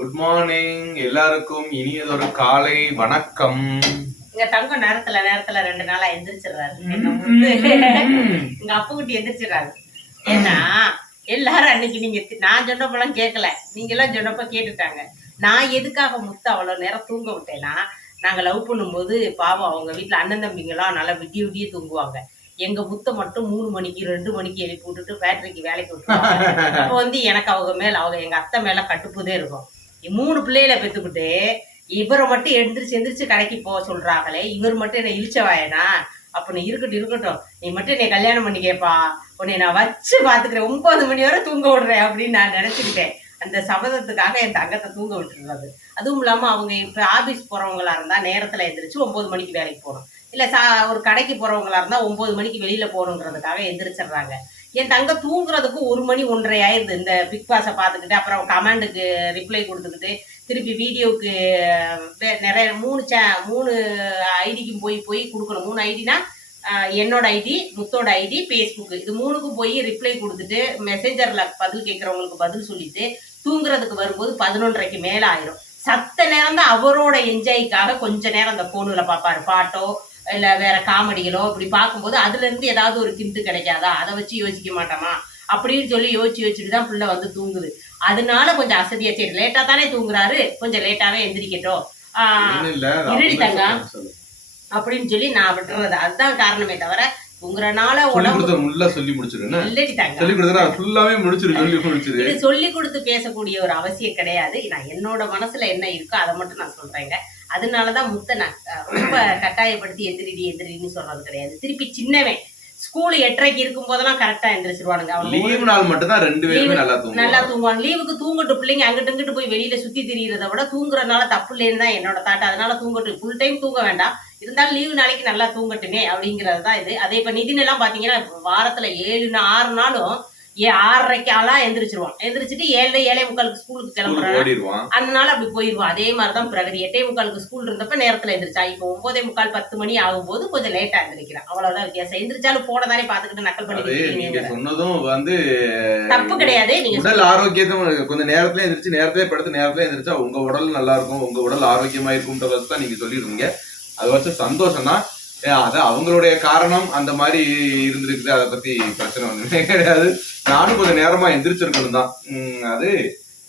Good morning எல்லாருக்கும் இனியதொரு காலை வணக்கம். எங்க தங்கம் நேரத்துல 2 நாளா எந்திரிச்சிடுறாரு. எங்க அப்பா குட்டி எந்திரிச்சிடுறாரு. ஏன்னா எல்லாரும் அன்னைக்கு நீங்க நான் சொன்னப்பெல்லாம் கேட்கல, நீங்க எல்லாம் சொன்னப்ப கேட்டுட்டாங்க. நான் எதுக்காக முத்து அவ்வளவு நேரம் தூங்க விட்டேன்னா, நாங்க லவ் பண்ணும்போது பாவம் அவங்க வீட்டுல அண்ணன் தம்பிங்கெல்லாம் நல்லா விடிய தூங்குவாங்க. எங்க முத்தை மட்டும் 3 மணிக்கு 2 மணிக்கு எழுப்பி விட்டுட்டு ஃபேக்டரிக்கு வேலைக்கு விட்டுருவாங்க. அப்போ எனக்கு அவங்க எங்க அத்தை மேல கட்டுப்புதே இருக்கும். 3 பிள்ளைகளை பெற்றுக்கிட்டு இவரை மட்டும் எந்திரிச்சு கடைக்கு போக சொல்றாங்களே, இவர் மட்டும் என்ன இழிச்சவாயனா? அப்ப இருக்கட்டும், நீ மட்டும் என்னை கல்யாணம் பண்ணிக்கேப்பா, உன்னை நான் வச்சு பாத்துக்கிறேன், 9 மணி வரை தூங்க விடுறேன் அப்படின்னு நான் நினைச்சுக்கிட்டேன். அந்த சபதத்துக்காக என் தங்கத்தை தூங்க விட்டுருறது. அதுவும் இல்லாம அவங்க இப்ப ஆபீஸ் போறவங்களா இருந்தா நேரத்துல எந்திரிச்சு 9 மணிக்கு வேலைக்கு போகணும், இல்ல ஒரு கடைக்கு போறவங்களா இருந்தா 9 மணிக்கு வெளியில போகணுங்கிறதுக்காக எந்திரிச்சிடுறாங்க. என் தங்க தூங்குறதுக்கு 1 மணி 1:30 ஆயிடுது. இந்த பிக் பாஸை பார்த்துக்கிட்டு அப்புறம் கமெண்டுக்கு ரிப்ளை கொடுத்துக்கிட்டு திருப்பி வீடியோவுக்கு நிறைய 3 ஐடிக்கும் போய் கொடுக்கணும். 3 ஐடினா என்னோட ஐடி, முத்தோட ஐடி, ஃபேஸ்புக், இது 3க்கும் போய் ரிப்ளை கொடுத்துட்டு மெசேஞ்சர்ல பதில் கேட்குறவங்களுக்கு பதில் சொல்லிட்டு தூங்குறதுக்கு வரும்போது 11:30க்கு மேலே ஆயிரும். சத்த நேரம் தான் அவரோட என்ஜாய்க்காக கொஞ்ச நேரம் அந்த போனுல பார்ப்பாரு, பாட்டோ இல்ல வேற காமெடிகளோ. இப்படி பார்க்கும்போது அதுல இருந்து ஏதாவது ஒரு கிண்டு கிடைக்காதா, அதை வச்சு யோசிக்க மாட்டோமா அப்படின்னு சொல்லி யோசிச்சுட்டு தான் பிள்ளை வந்து தூங்குது. அதனால கொஞ்சம் அசதியா, சரி லேட்டா தானே தூங்குறாரு, கொஞ்சம் லேட்டாவே எந்திரிக்கட்டும் இருடித்தாங்க அப்படின்னு சொல்லி நான் விட்டுறது. அதுதான் காரணமே தவிர தூங்குறனால சொல்லி கொடுத்து பேசக்கூடிய ஒரு அவசியம் கிடையாது. நான் என்னோட மனசுல என்ன இருக்கோ அதை மட்டும் நான் சொல்றேங்க. அதனாலதான் முத்தை நான் ரொம்ப கட்டாயப்படுத்தி எந்திரின்னு சொல்றது கிடையாது. திருப்பி சின்னவன் ஸ்கூல் 8:30க்கு இருக்கும் போதெல்லாம் கரெக்டா எந்திரிச்சிருவானுங்க. லீவு நாள் மட்டும் தான் 2 பேருமே நல்லா தூங்குவாங்க. லீவுக்கு தூங்கட்டு பிள்ளைங்க அங்கிட்டு இங்கிட்டு போய் வெளியில சுத்தி திரியறத விட தூங்குறதுனால தப்பு இல்லைன்னு தான் என்னோட தாட்டு. அதனால தூங்கட்டும், ஃபுல் டைம் தூங்க வேண்டாம், இருந்தாலும் லீவு நாளைக்கு நல்லா தூங்கட்டுமே அப்படிங்கிறது தான் இது. அதே இப்ப நிதின் எல்லாம் பாத்தீங்கன்னா வாரத்துல 6 நாளும் 6:30க்கெல்லாம் எந்திரிச்சிருவான். எந்திரிச்சிட்டு 7:45க்கு ஸ்கூலுக்கு கிளம்புறான். அதனால அப்படி போயிருவான். அதே மாதிரிதான் பிரகதி 8:45க்கு ஸ்கூல் இருந்தப்ப நேரத்துல எந்திரிச்சா. இப்போ 9:45 10 மணி ஆகும்போது கொஞ்சம் லேட்டா எந்திரிக்கிறான். அவ்வளவுதான் வித்தியாசம். எந்திரிச்சாலும் போன தானே பாத்துக்கிட்டு நக்கல் பண்ணி சொன்னதும் தப்பு கிடையாது. நீங்க உடல் ஆரோக்கியத்தை கொஞ்சம் நேரத்துல எந்திரிச்சு நேரத்திலே படுத்து நேரத்திலே எந்திரிச்சா உங்க உடல் நல்லா இருக்கும், உங்க உடல் ஆரோக்கியமா இருக்கும்ன்றத தான் நீங்க சொல்லிடுவீங்க. அது வச்சு சந்தோஷம் தான். அது அவங்களுடைய காரணம் அந்த மாதிரி இருந்திருக்குது. அதை பத்தி பிரச்சனை ஒண்ணுமே கிடையாது. நானும் கொஞ்சம் நேரமா எந்திரிச்சிருக்கணும் தான். அது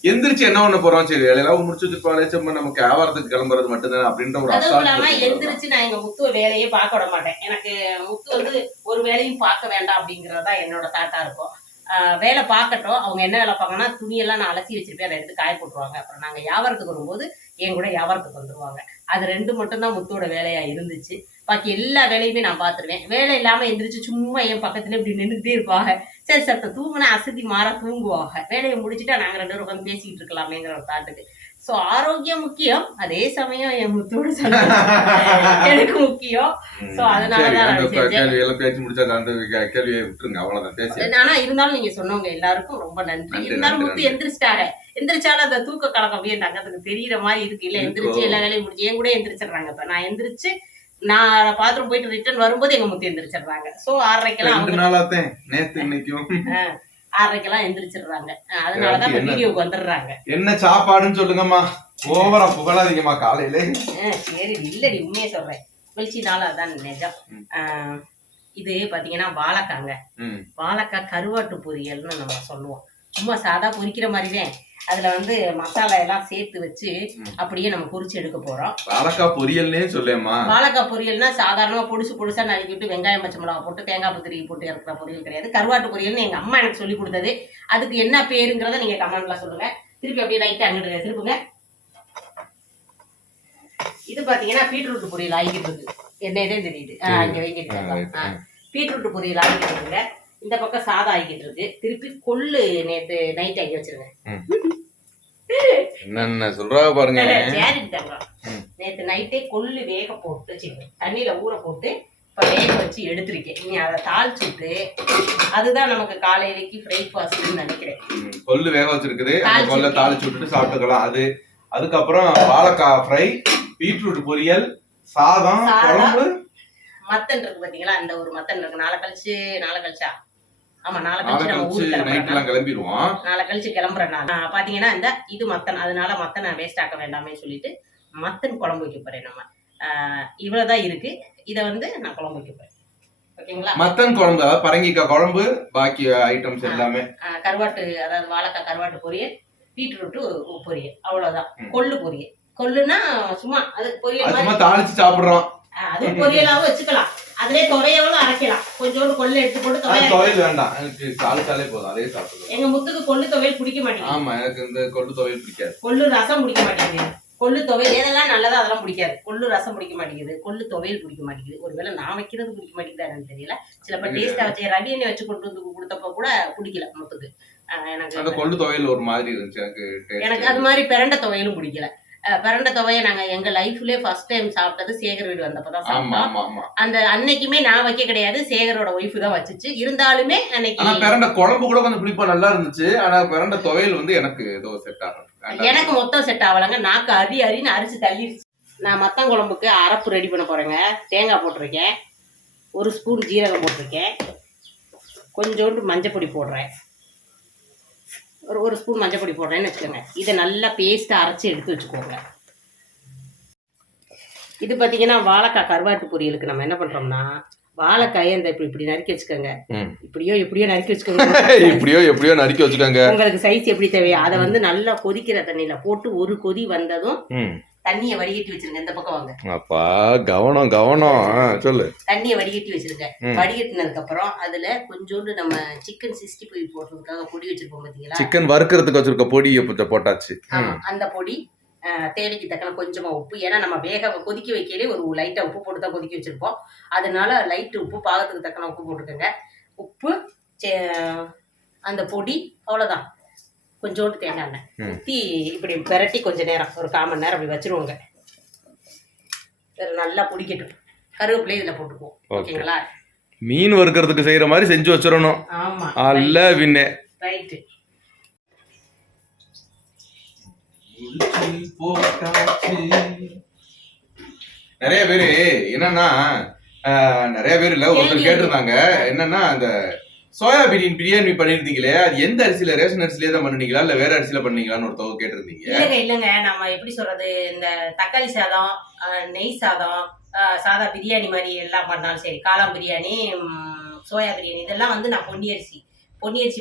எந்திரிச்சு என்ன பண்ண போறோம், சரி வேலையெல்லாம் முடிச்சு வச்சுருப்பாங்க, நமக்கு வியாபாரத்துக்கு கிளம்புறது மட்டும்தான் அப்படின்ற ஒரு எந்திரிச்சு நான் எங்க முத்து வேலையே பார்க்க விட மாட்டேன். எனக்கு முத்து வந்து ஒரு வேலையும் பார்க்க வேண்டாம் அப்படிங்கறதா என்னோட தாட்டா இருக்கும். வேலை பார்க்கட்டும், அவங்க என்ன வேலை பார்க்கணும்னா துணியெல்லாம் நான் அலசி வச்சிருப்பேன், அதை எடுத்து காய போட்டுருவாங்க. அப்புறம் நாங்க வியாபாரத்துக்கு வரும்போது என் கூட வியாபாரத்துக்கு வந்துருவாங்க. அது 2 மட்டும்தான் முத்தோட வேலையா இருந்துச்சு. பாக்கி எல்லா வேலையுமே நான் பார்த்துருவேன். வேலை இல்லாம எந்திரிச்சு சும்மா என் பக்கத்துல இப்படி நின்றுக்கிட்டே இருப்பாங்க. சரி சத்த தூங்கினா அசதி மாற தூங்குவாங்க. வேலையை முடிச்சுட்டா நாங்க 2 பேரும் உட்காந்து பேசிக்கிட்டு இருக்கலாமேங்கிற ஒரு தாட்டுக்கு. சோ ஆரோக்கியம் முக்கியம், அதே சமயம் என் முத்தோட எனக்கு முக்கியம். சோ அதனாலதான் ஆனா இருந்தாலும் நீங்க சொன்னவங்க எல்லாருக்கும் ரொம்ப நன்றி. இருந்தாலும் முத்து எந்திரிச்சிட்டாங்க. எந்திரிச்சாலும் அந்த தூக்க கலக்கம் அப்படியே தங்கத்துக்கு தெரியற மாதிரி இருக்கு. இல்ல எந்திரிச்சு எல்லா வேலையும் முடிச்சு என் கூட எந்திரிச்சிடுறாங்க. இப்ப நான் எந்திரிச்சு நான் பாத்ரூம் போயிட்டு ரிட்டர்ன் வரும்போது எங்க முத்து எந்திரிச்சிடுறாங்க. சோ 6:30க்கெல்லாம் 6:30க்கெல்லாம் எந்திரிச்சிடுறாங்க. அதனாலதான் வீடியோக்கு வந்துடுறாங்க. என்ன சாப்பாடுன்னு சொல்லுங்கம்மா, ஓவரா புகழாதீங்கம்மா காலையில. சரி இல்லடி உண்மையே சொல்றேன், வெளிச்சினால அதான் நிஜம். இது பாத்தீங்கன்னா வாழைக்காங்க, வாழைக்காய் கருவாட்டு பொரியல்னு நம்ம சொல்லுவோம். சும்மா சாதா பொரிக்கிற மாதிரிதான். அதுல வந்து மசாலா எல்லாம் சேர்த்து வச்சு அப்படியே நம்ம பொரிச்சு எடுக்க போறோம். வாழைக்காய் பொரியல்னே சொல்லேம்மா. வாழைக்காய் பொரியல்னா சாதாரணமா பொடிசா நறுக்கிட்டு வெங்காயம் பச்சை மிளகா போட்டு தேங்காய் பத்திரி போட்டு இறக்குற பொரியல் கிடையாது. கருவாட்டு பொரியல்னு எங்க அம்மா எனக்கு சொல்லி கொடுத்தது. அதுக்கு என்ன பேருங்கிறத நீங்க கமெண்ட்ல சொல்லுங்க. திருப்பி அப்படியே லைட்டா அங்கிட்டு திருப்புங்க. இது பாத்தீங்கன்னா பீட்ரூட் பொரியல் ஆகிட்டு இருக்கு. என்னதே தெரியுது, இங்க வைக்கிட்டு பீட்ரூட் பொரியல் ஆகிட்டு இருக்குங்க. இந்த பக்கம் சாதம் ஆகிட்டு இருக்கு. திருப்பி கொள்ளு நேத்து நைட் ஆகி வச்சிருக்கேன். என்னென்ன சொல்றா பாருங்க. நேத்து நைட்டே கொள்ளு வேக போட்டு தண்ணியில ஊற போட்டு இப்ப வேக வச்சு எடுத்திருக்கேன். நீ அதை தாளிச்சுட்டு அதுதான் நமக்கு காலையிலைக்கு பிரேக்ஃபாஸ்ட்னு நினைக்கிறேன். கொள்ளு வேக வச்சிருக்குது, கொள்ளை தாளிச்சு விட்டுட்டு சாப்பிட்டுக்கலாம். அதுக்கப்புறம் வாழைக்காய் ஃப்ரை, பீட்ரூட் பொரியல், சாதம், குழம்பு, மத்தன் இருக்கு பாத்தீங்களா. அந்த ஒரு மத்தன் இருக்கு. நாளை கழிச்சா ஆமா நாளை நாளை கழிச்சு நம்ம கழிச்சு ஊருக்கு நைட் கிளம்புறோம். எல்லாம் கிளம்பிடுவோம். நாளை கழிச்சு கிளம்புற நாள் பாத்தீங்கன்னா இந்த இது மத்தன், அதனால மத்தனை வேஸ்ட் ஆக்க வேண்டாமே சொல்லிட்டு மத்தன் குழம்பு வைக்க போறேன். நம்ம இவ்வளவுதான் இருக்கு. இதை வந்து நான் குழம்பு வைக்க போறேன். ஓகேங்களா? மத்தன் குழம்பு, அதாவது பரங்கிக்காய் குழம்பு, பாக்கி ஐட்டம்ஸ் எல்லாமே கருவாட்டு, அதாவது வாழைக்காய் கருவாட்டு பொரியல், பீட்ரூட் பொரியல், அவ்வளவுதான். கொள்ளு பொரியல். கொள்ளுனா சும்மா அது பொரியல் சும்மா தாளிச்சு சாப்பிடுறோம். அது பொரியலாவும் வச்சுக்கலாம், அதுலயே துவையவளும் அரைக்கலாம். கொஞ்சோண்டு கொள்ளு எடுத்து போட்டு துவையல் வேண்டாம், எனக்கு தாளிச்சாலே போதும், அதே சாப்பிடுவோம். எங்க முத்துக்கு கொள்ளு துவையல் பிடிக்க மாட்டேங்குது. ஆமா, எனக்கு இந்த கொள்ளு துவையல் பிடிக்காது. கொள்ளு ரசம் பிடிக்க மாட்டேங்குது. கொள்ளு துவையல் எதெல்லாம் நல்லதா அதெல்லாம் பிடிக்காது. கொள்ளு ரசம் பிடிக்க மாட்டேங்குது, கொள்ளு துவையல் பிடிக்க மாட்டேங்குது. ஒருவேளை நான் வைக்கிறது பிடிக்க மாட்டேங்குதான்னு தெரியல. சிலப்ப டேஸ்டா வச்சு ரவி எண்ணெய் வச்சு கொண்டு வந்து கொடுத்தப்ப கூட பிடிக்கல முத்துக்கு. எனக்கு அந்த கொள்ளு துவையல் ஒரு மாதிரி இருந்துச்சு எனக்கு. அது மாதிரி பிரண்ட துவையலும் பிடிக்கல. பிரண்ட துவையை நாங்க எங்க லைஃப்லயே ஃபர்ஸ்ட் டைம் சாப்பிட்டது சேகர் வீடு வந்தப்பதான் சாப்பிட்டோம். அந்த அன்னைக்குமே நான் வைக்க கிடையாது, சேகரோட ஒய்ஃப் தான் வச்சுச்சு. இருந்தாலுமே அன்னைக்கு பிரண்ட குழம்பு கூட கொஞ்சம் புளிப்பா நல்லா இருந்துச்சு. ஆனா பிரண்ட துவையல் வந்து எனக்கு ஏதோ செட் ஆகல. எனக்கு மொத்தம் செட் ஆகலங்க. நாக்கு அரின்னு அரிச்சு தள்ளிடுச்சு. நான் மத்தன் குழம்புக்கு அரைப்பு ரெடி பண்ண போறேங்க. தேங்காய் போட்டிருக்கேன், 1 ஸ்பூன் ஜீரகம் போட்டிருக்கேன், கொஞ்சோண்டு மஞ்சள் பொடி போடுறேன், ஒரு ஸ்பூன் மஞ்சள் பொடி போடுறேன்னு வச்சுக்கோங்க. இதை நல்லா பேஸ்ட்டா அரைச்சி எடுத்து வச்சுக்கோங்க. இது பார்த்தீங்கன்னா வாழைக்காய் கருவாட்டு பொரியலுக்கு நம்ம என்ன பண்றோம்னா, வாழைக்காயை இந்த இப்படி நறுக்கி வச்சுக்கோங்க. எப்படியோ நறுக்கி வச்சுக்கோங்க. எப்படியோ நறுக்கி வச்சுக்கோங்க. உங்களுக்கு சைஸ் எப்படி தேவையோ அதை வந்து நல்லா கொதிக்கிற தண்ணியில போட்டு ஒரு கொதி வந்ததும் தண்ணியை வடிகட்டி வச்சிருங்க. இந்த பக்கம் வாங்க. அப்பா கவனம் சொல்லு. தண்ணியை வடிகட்டி வச்சிருங்க. வடிகட்டினதுக்கு அப்புறம் அதுல கொஞ்சோண்டு நம்ம சிக்கன் 65 போடுறதுக்காக பொடி வச்சிருப்போம் பாத்தீங்களா? சிக்கன் வறுக்கிறதுக்கு வச்சிருக்க பொடி போட்டாச்சு. அந்த பொடி தேவைக்கு தக்கன கொஞ்சமா உப்பு. ஏன்னா நம்ம வேக கொதிக்க வைக்கலே ஒரு லைட்டா உப்பு போட்டு தான் கொதிக்க வச்சிருப்போம். அதனால லைட் உப்பு, பாகத்துக்கு தக்கன உப்பு போட்டுக்கோங்க. உப்பு, அந்த பொடி, அவ்வளவுதான். கொஞ்சோண்டு தேங்காய் எண்ணெய் ஊற்றி இப்படி பெரட்டி கொஞ்ச நேரம், ஒரு 1/4 மணி நேரம் அப்படி வச்சிருவோங்க. நல்லா பிடிக்கட்டும். கருவேப்பிலை இதில் போட்டுக்குவோம். ஓகேங்களா? மீன் வறுக்கிறதுக்கு செய்யற மாதிரி செஞ்சு வச்சிடணும். ஆமா, அல்ல விண்ணே. ரைட்டு. நிறைய பேரு என்னன்னா, நிறைய பேர் இல்ல, ஒருத்தர் கேட்டிருந்தாங்க என்னன்னா, அந்த சோயாபீன் பிரியாணி பண்ணிருந்தீங்களே, அது எந்த அரிசியில, ரேஷன் அரிசியிலே தான் பண்ணுனீங்களா இல்ல வேற அரிசியில பண்ணீங்களான்னு ஒருத்தவங்க கேட்டிருந்தீங்க. இல்லங்க நம்ம எப்படி சொல்றது, இந்த தக்காளி சாதம், நெய் சாதம், சாதா பிரியாணி மாதிரி எல்லாம் பண்ணாலும் சரி, காளான் பிரியாணி, சோயா பிரியாணி, இதெல்லாம் வந்து நான் பொன்னி அரிசி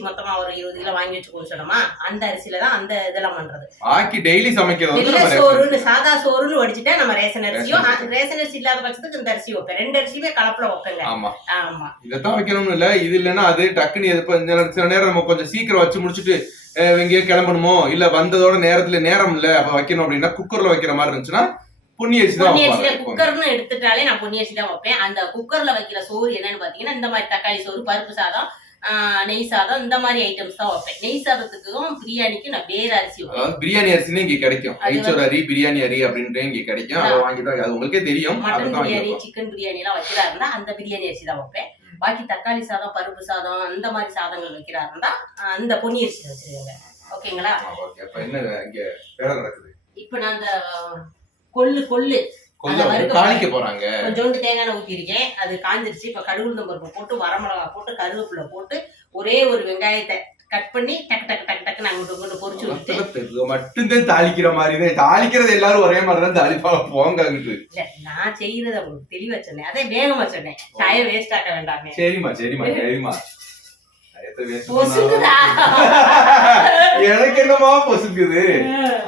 மொத்தமா ஒரு 20 கிலோ வாங்கி வச்சுக்கோன்னு சொன்னோமா, அந்த அரிசியில தான் அந்த இதெல்லாம் பண்றது. ஆக்கி டெய்லி சமைக்கிறது. சோறுன்னு சாதா சோறுன்னு வடிச்சுட்டா நம்ம ரேஷன் அரிசியும், ரேஷன் அரிசி இல்லாத பட்சத்துக்கு இந்த அரிசி வைப்பேன். 2 அரிசியுமே கலப்புல வைப்பேங்க. ஆமா, இதான் வைக்கணும்னு இல்ல. இது இல்லைன்னா அது டக்குன்னு சில நேரம் நம்ம கொஞ்சம் சீக்கிரம் வச்சு முடிச்சுட்டு எங்கேயோ கிளம்பணுமோ, இல்ல வந்ததோட நேரம் இல்ல அப்ப வைக்கணும் அப்படின்னா குக்கர்ல வைக்கிற மாதிரி இருந்துச்சுன்னா பொன்னி அரிசி தான். குக்கர்னு எடுத்துட்டாலே நான் பொன்னி அரிசி தான் வைப்பேன். அந்த குக்கர்ல வைக்கிற சோறு என்னன்னு பாத்தீங்கன்னா, இந்த மாதிரி தக்காளி சோறு, பருப்பு சாதம், நெய் சாதம், இந்த மாதிரி ஐட்டம்ஸ் தான் வைப்பேன். நெய் சாதத்துக்கும் பிரியாணிக்கும் நான் வேற அரிசி வைப்பேன். பிரியாணி அரிசின்னு இங்க கிடைக்கும், பிரியாணி அரி அப்படின்ட்டு இங்க கிடைக்கும். அதை வாங்கிதான், அது உங்களுக்கே தெரியும். மட்டன் பிரியாணி, சிக்கன் பிரியாணி எல்லாம் வைக்கிறாருன்னா அந்த பிரியாணி அரிசி தான் வைப்பேன். பாக்கி தக்காளி சாதம், பருப்பு சாதம், அந்த மாதிரி சாதங்கள் வைக்கிறாருன்னா அந்த பொன்னி அரிசி வச்சிருக்கேங்க. ஓகேங்களா? இப்ப நான் அந்த கொள்ளு தாளிக்க போறாங்க. கொஞ்சோண்டு தேங்காய் எண்ணெய் ஊத்திருக்கேன், அது காஞ்சிருச்சு. இப்ப கடுகு பருப்பு போட்டு, வரமிளகா போட்டு, கருவேப்பிலை போட்டு, ஒரே ஒரு வெங்காயத்தை கட் பண்ணி டக்கு அங்கிட்டு பொரிச்சு விட்டு மட்டும்தான் தாளிக்கிற மாதிரி. தாளிக்கிறது எல்லாரும் ஒரே மாதிரிதான் தாளிப்பாங்க போங்க. இல்ல, நான் செய்யறது உங்களுக்கு தெளிவா சொன்னேன், அதே வேகமா சொன்னேன். டைம் வேஸ்ட் ஆக்க வேண்டாமே. சரிமா எனக்கு என்னமா பொசுக்குது,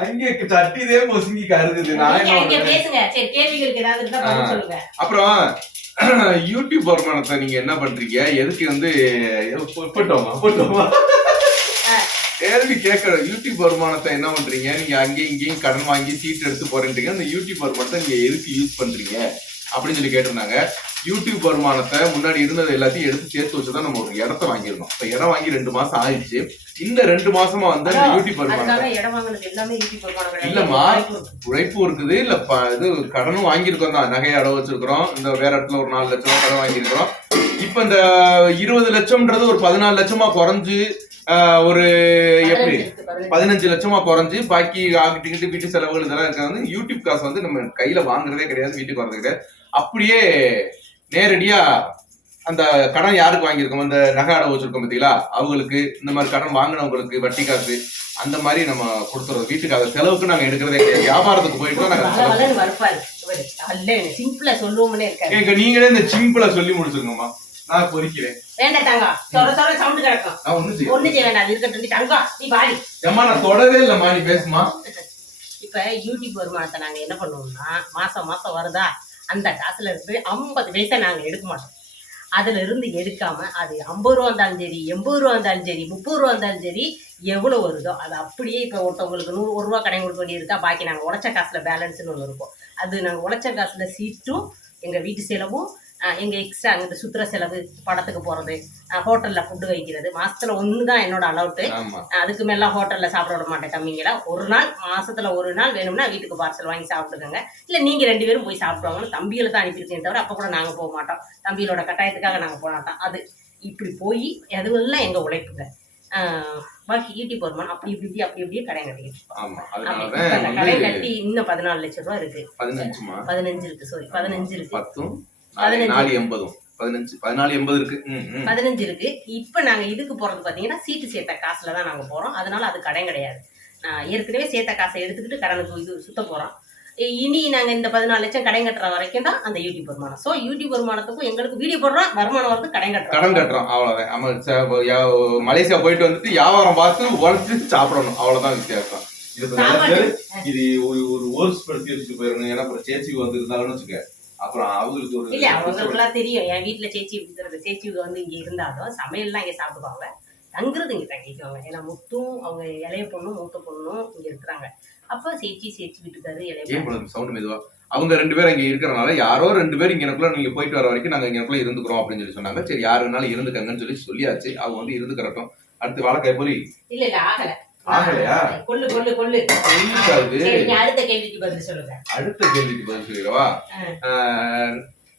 அங்கே சட்டிதே பொசுங்கி கருகுது. அப்புறம் யூடியூப் வருமானத்தை நீங்க என்ன பண்றீங்க, எதுக்கு வந்து போட்டோமா கேள்வி கேட்கறோம். யூடியூப் வருமானத்தை என்ன பண்றீங்க நீங்க? அங்கேயும் இங்கேயும் கடன் வாங்கி சீட் எடுத்து போறீங்க. அந்த யூடியூப் வருமானத்தை நீங்க எதுக்கு யூஸ் பண்றீங்க அப்படின்னு சொல்லி கேட்டிருந்தாங்க. யூடியூப் வருமானத்தை முன்னாடி இருந்தது எல்லாத்தையும் எடுத்து சேர்த்து வச்சுதான் நம்ம ஒரு இடத்த வாங்கிருந்தோம். இப்ப இடம் வாங்கி 2 மாசம் ஆயிடுச்சு. இந்த 2 மாசமா வந்து யூடியூப் வருமானம் இல்லம்மா, உழைப்பும் இருக்குது, இல்ல இது கடனும் வாங்கியிருக்கோம் தான். நகையை அடவு வச்சிருக்கிறோம், இந்த வேற இடத்துல ஒரு 4 லட்சம் ரூபாய் கடன் வாங்கியிருக்கிறோம். இப்ப இந்த 20 லட்சம்ன்றது ஒரு 14 லட்சமா குறைஞ்சு, ஒரு எப்படி 15 லட்சமா குறைஞ்சு, பாக்கி ஆகிட்டு வீட்டு செலவுகள் இதெல்லாம் இருக்காது. யூடியூப் காசு வந்து நம்ம கையில வாங்குறதே கிடையாது, வீட்டுக்கு வர்றது கிடையாது. அப்படியே நேரடியா அந்த கடன் யாருக்கு வாங்கியிருக்கோம், அந்த நகை அடவு வச்சிருக்கோம் பார்த்தீங்களா, அவங்களுக்கு இந்த மாதிரி கடன் வாங்கினவங்களுக்கு வட்டி காசு அந்த மாதிரி நம்ம கொடுத்துறோம். வீட்டுக்காக செலவுக்கு நாங்க எடுக்கிறதே கிடையாது. வியாபாரத்துக்கு போயிட்டு தான் நாங்க சிம்பிளா சொல்லுவோம்னே இருக்காரு. எங்க நீங்களே இந்த சிம்பிளா சொல்லி முடிச்சிருங்கம்மா, நான் பொறிக்கிறேன். வேண்டாம் தாங்க, சொர சவுண்ட் கிடக்கும். நான் ஒண்ணு செய்ய வேண்டாம், இருக்கட்டும். தங்கா நீ பாடி. ஏமா நான் தொடவே இல்லம்மா, நீ பேசுமா. இப்ப யூடியூப் வருமானத்தை நாங்க என்ன பண்ணுவோம்னா, மாசம் மாசம் வருதா அந்த காசுல இருந்து 50 பைசா நாங்க எடுக்க மாட்டோம். அதுல இருந்து எடுக்காம அது 50 ரூபா இருந்தாலும் சரி, 80 ரூபா இருந்தாலும் சரி, 30 ரூபா இருந்தாலும் சரி, எவ்வளவு வருதோ அது அப்படியே இப்ப ஒருத்தவங்களுக்கு 100 ரூபா கடன் கொடுக்க வேண்டியிருக்கா, பாக்கி நாங்க உழைச்ச காசுல பேலன்ஸ்னு ஒண்ணு இருக்கும். அது நாங்க உழைச்ச காசுல சீட்டும் எங்க வீட்டு செலவும் எங்க எக்ஸ்ட்ரா அங்கிட்டு சுற்றுற செலவு, படத்துக்கு போறது, ஹோட்டல்ல ஃபுட்டு வைக்கிறது. மாசத்துல ஒண்ணுதான் என்னோட அலவுட்டு. அதுக்கு மேல ஹோட்டல்ல சாப்பிட விட மாட்டேன் தம்பிங்களா. ஒரு நாள் மாசத்துல ஒரு நாள் வேணும்னா வீட்டுக்கு பார்சல் வாங்கி சாப்பிட்டுக்கோங்க, இல்ல நீங்க 2 பேரும் போய் சாப்பிடுவாங்கன்னு தம்பிகளை தான் அனுப்பியிருக்கேன் தவிர அப்ப கூட நாங்க போக மாட்டோம். தம்பிகளோட கட்டாயத்துக்காக நாங்க போக மாட்டோம். அது இப்படி போய் அதுவெல்லாம் எங்க உழைப்புங்க. பாக்கி யூடியூப் வருமானம் அப்படி இப்படி அப்படியே கடை கட்டிக்கிட்டு கடை கட்டி இன்னும் 14 லட்சம் ரூபா இருக்கு. 15 இருக்கு. சாரி 15 இருக்கு. 1480 இருக்கு. 15 இருக்கு. இப்ப நாங்க இதுக்கு போறது பாத்தீங்கன்னா சீட்டு சேர்த்த காசுல தான் நாங்க போறோம். அதனால அது கடன் கிடையாது. ஏற்கனவே சேர்த்த காசை எடுத்துக்கிட்டு கடனுக்கு இது சுத்த போறோம். இனி நாங்க இந்த 14 லட்சம் கடன் கட்டுற வரைக்கும் தான் அந்த யூடியூப் வருமானம். சோ யூடியூப் வருமானத்துக்கும் எங்களுக்கு வீடியோ போடுறோம், வருமானம் வந்து கடன் கட்டுறோம். அவ்வளவுதான். மலேசியா போயிட்டு வந்துட்டு வியாபாரம் பார்த்து உழைச்சு சாப்பிடணும், அவ்வளவுதான் வித்தியாசம். இது ஒரு ஓர்ஸ் படுத்தி வச்சுட்டு போயிடணும். ஏன்னா அப்புறம் சேச்சி வந்து இருந்தாலும் வச்சுக்க, அப்புறம் அவங்களுக்கு ஒரு இல்ல அவங்களுக்குலாம் தெரியும். என் வீட்டுல சேச்சி இருக்கிறது, சேச்சிக்கு வந்து இங்க இருந்தாலும் சமையல்லாம் இங்க சாப்பிடுவாங்க, தங்குறது இங்க தங்கிக்குவாங்க. ஏன்னா முத்தும் அவங்க இளைய பொண்ணும் மூத்த பொண்ணும் இங்க இருக்கிறாங்க. அப்ப சேச்சி வீட்டுக்காரு இளைய சவுண்ட் மெதுவா அவங்க 2 பேரும் இங்க இருக்கிறனால யாரோ 2 பேர் இங்க எனக்குள்ள நீங்க போயிட்டு வர வரைக்கும் நாங்க இங்க இருந்துக்கிறோம் அப்படின்னு சொல்லி சொன்னாங்க. சரி யாரு வேணாலும் இருந்துக்கங்கன்னு சொல்லியாச்சு. அவங்க வந்து இருந்துக்கிறட்டும். அடுத்து வாழைக்காய் பொரி இல்ல ஆகல. ஆகலையா? கொள்ளு அடுத்த கேள்விக்கு பதில் சொல்லுங்க. அடுத்த கேள்விக்கு பதில் சொல்லிடவா?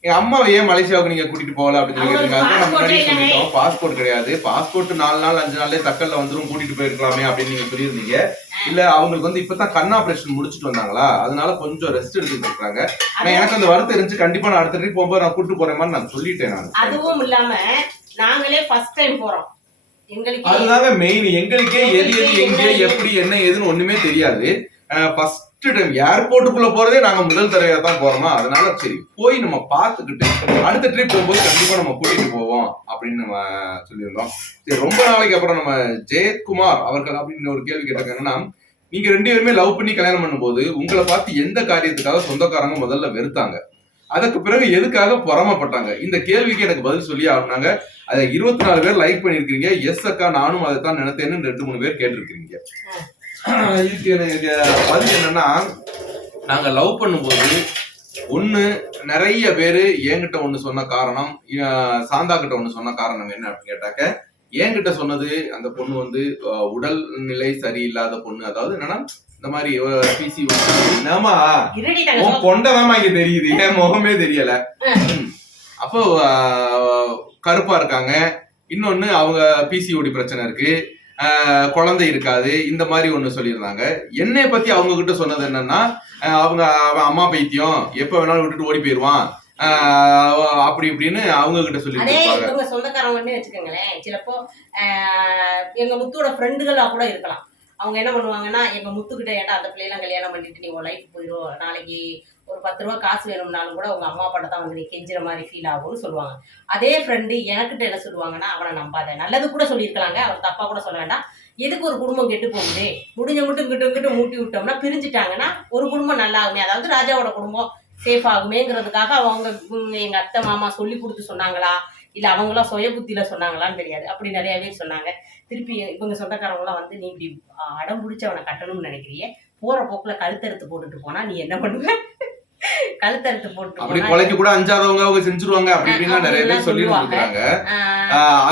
எங்க அம்மாவை ஏன் மலேசியாவுக்கு நீங்க கூட்டிட்டு போகல அப்படின்னு சொல்லி நம்ம சொல்லிட்டோம். பாஸ்போர்ட் கிடையாது. பாஸ்போர்ட் 4 நாள் 5 நாள்லயே தக்கல்ல வந்துரும், கூட்டிட்டு போயிருக்கலாமே அப்படின்னு நீங்க சொல்லியிருந்தீங்க. இல்ல அவங்களுக்கு வந்து இப்பதான் கண் ஆபரேஷன் முடிச்சுட்டு வந்தாங்களா, அதனால கொஞ்சம் ரெஸ்ட் எடுத்துட்டு இருக்காங்க. எனக்கு அந்த வருத்தம் இருந்துச்சு. கண்டிப்பா நான் அடுத்த ட்ரிப் போகும்போது நான் கூட்டிட்டு போறேன் மாதிரி நான் சொல்லிட்டேன். நான் அதுவும் இல்லாம நாங்களே ஃபர்ஸ்ட் டைம் போறோம். அதுதாங்க மெயின். எங்களுக்கே எது எங்க எப்படி என்ன ஏதுன்னு ஒண்ணுமே தெரியாது. ஃபர்ஸ்ட் டைம் ஏர்போர்ட்டுக்குள்ள போறதே நாங்க முதல் தடவையா தான் போறோமா, அதனால சரி போய் நம்ம பாத்துக்கிட்டு அடுத்த ட்ரிப் போகும்போது கண்டிப்பா நம்ம கூட்டிட்டு போவோம் அப்படின்னு நம்ம சொல்லியிருந்தோம். சரி ரொம்ப நாளைக்கு அப்புறம் நம்ம ஜெயக்குமார் அவர்கள் அப்படின்னு ஒரு கேள்வி கேட்டாங்கன்னா, நீங்க 2 பேருமே லவ் பண்ணி கல்யாணம் பண்ணும்போது உங்களை பார்த்து எந்த காரியத்துக்காக சொந்தக்காரங்க முதல்ல வெறுத்தாங்க, அதுக்கு பிறகு எதுக்காக பொறாமப்பட்டாங்க? இந்த கேள்விக்கு எனக்கு பதில் சொல்லி ஆகுனாங்க. அதை 24 பேர் லைக் பண்ணிருக்கீங்க. எஸ் அக்கா நானும் அதை தான் நினைத்தேன்னு 2-3 பேர் கேட்டிருக்கீங்க. இதுக்கு எனக்கு பதில் என்னன்னா, நாங்க லவ் பண்ணும்போது ஒண்ணு நிறைய பேரு என்கிட்ட ஒண்ணு சொன்ன காரணம், சாந்தா கிட்ட ஒண்ணு சொன்ன காரணம் என்ன அப்படின்னு கேட்டாக்க, என்கிட்ட சொன்னது அந்த பொண்ணு வந்து உடல் நிலை சரியில்லாத பொண்ணு. அதாவது என்னன்னா இந்த மாதிரி பிசி என்னமா கொண்டதாமா இங்க தெரியுது, என் முகமே தெரியல. அப்போ கருப்பா இருக்காங்க. இன்னொன்னு அவங்க பிசிஓடி பிரச்சனை இருக்கு, குழந்தை இருக்காது, இந்த மாதிரி ஒண்ணு சொல்லியிருந்தாங்க. என்னை பத்தி அவங்க கிட்ட சொன்னது என்னன்னா, அவங்க அம்மா பைத்தியம், எப்ப வேணாலும் விட்டுட்டு ஓடி போயிருவான் அப்படி இப்படின்னு அவங்க கிட்ட சொல்லி சொந்தக்காரங்க வச்சுக்கோங்களேன். சிலப்போ எங்க முத்தோட ஃப்ரெண்டுகளா கூட இருக்கலாம். அவங்க என்ன பண்ணுவாங்கன்னா, எங்க முத்துக்கிட்ட ஏன்டா அந்த பிள்ளைலாம் கல்யாணம் பண்ணிட்டு நீ உன் லைஃப் போயிடும், நாளைக்கு ஒரு 10 ரூபா காசு வேணும்னாலும் கூட உங்க அம்மா அப்பாட்ட தான் வந்து நீ கெஞ்சுற மாதிரி ஃபீல் ஆகும்னு சொல்லுவாங்க. அதே ஃப்ரெண்டு எனக்கிட்ட என்ன சொல்லுவாங்கன்னா, அவனை நம்பாத, நல்லது கூட சொல்லியிருக்கலாங்க, அவர் தப்பா கூட சொல்ல வேண்டாம், எதுக்கு ஒரு குடும்பம் கெட்டு போகுது, முடிஞ்ச மட்டும் கிட்ட மூட்டி விட்டோம்னா பிரிஞ்சுட்டாங்கன்னா ஒரு குடும்பம் நல்லா ஆகுமே, அதாவது ராஜாவோட குடும்பம் சேஃப் ஆகுமேங்கிறதுக்காக அவங்க எங்க அத்தை மாமா சொல்லி கொடுத்து சொன்னாங்களா இல்ல அவங்களாம் சுய புத்தியில சொன்னாங்களான்னு தெரியாது. அப்படி நிறைய பேர் சொன்னாங்க. திருப்பி இவங்க சொந்தக்காரங்களாம் வந்து, நீ இப்படி அடம் பிடிச்சி அவனை கட்டணும்னு நினைக்கிறியே, போற போக்குல கழுத்தறுத்து போட்டுட்டு போனா நீ என்ன பண்ணுவ, கழுத்தறுத்து போட்டு கூட அஞ்சாதவங்க அவங்க செஞ்சுருவாங்க அப்படின்னு நிறைய பேர் சொல்லிருக்காங்க.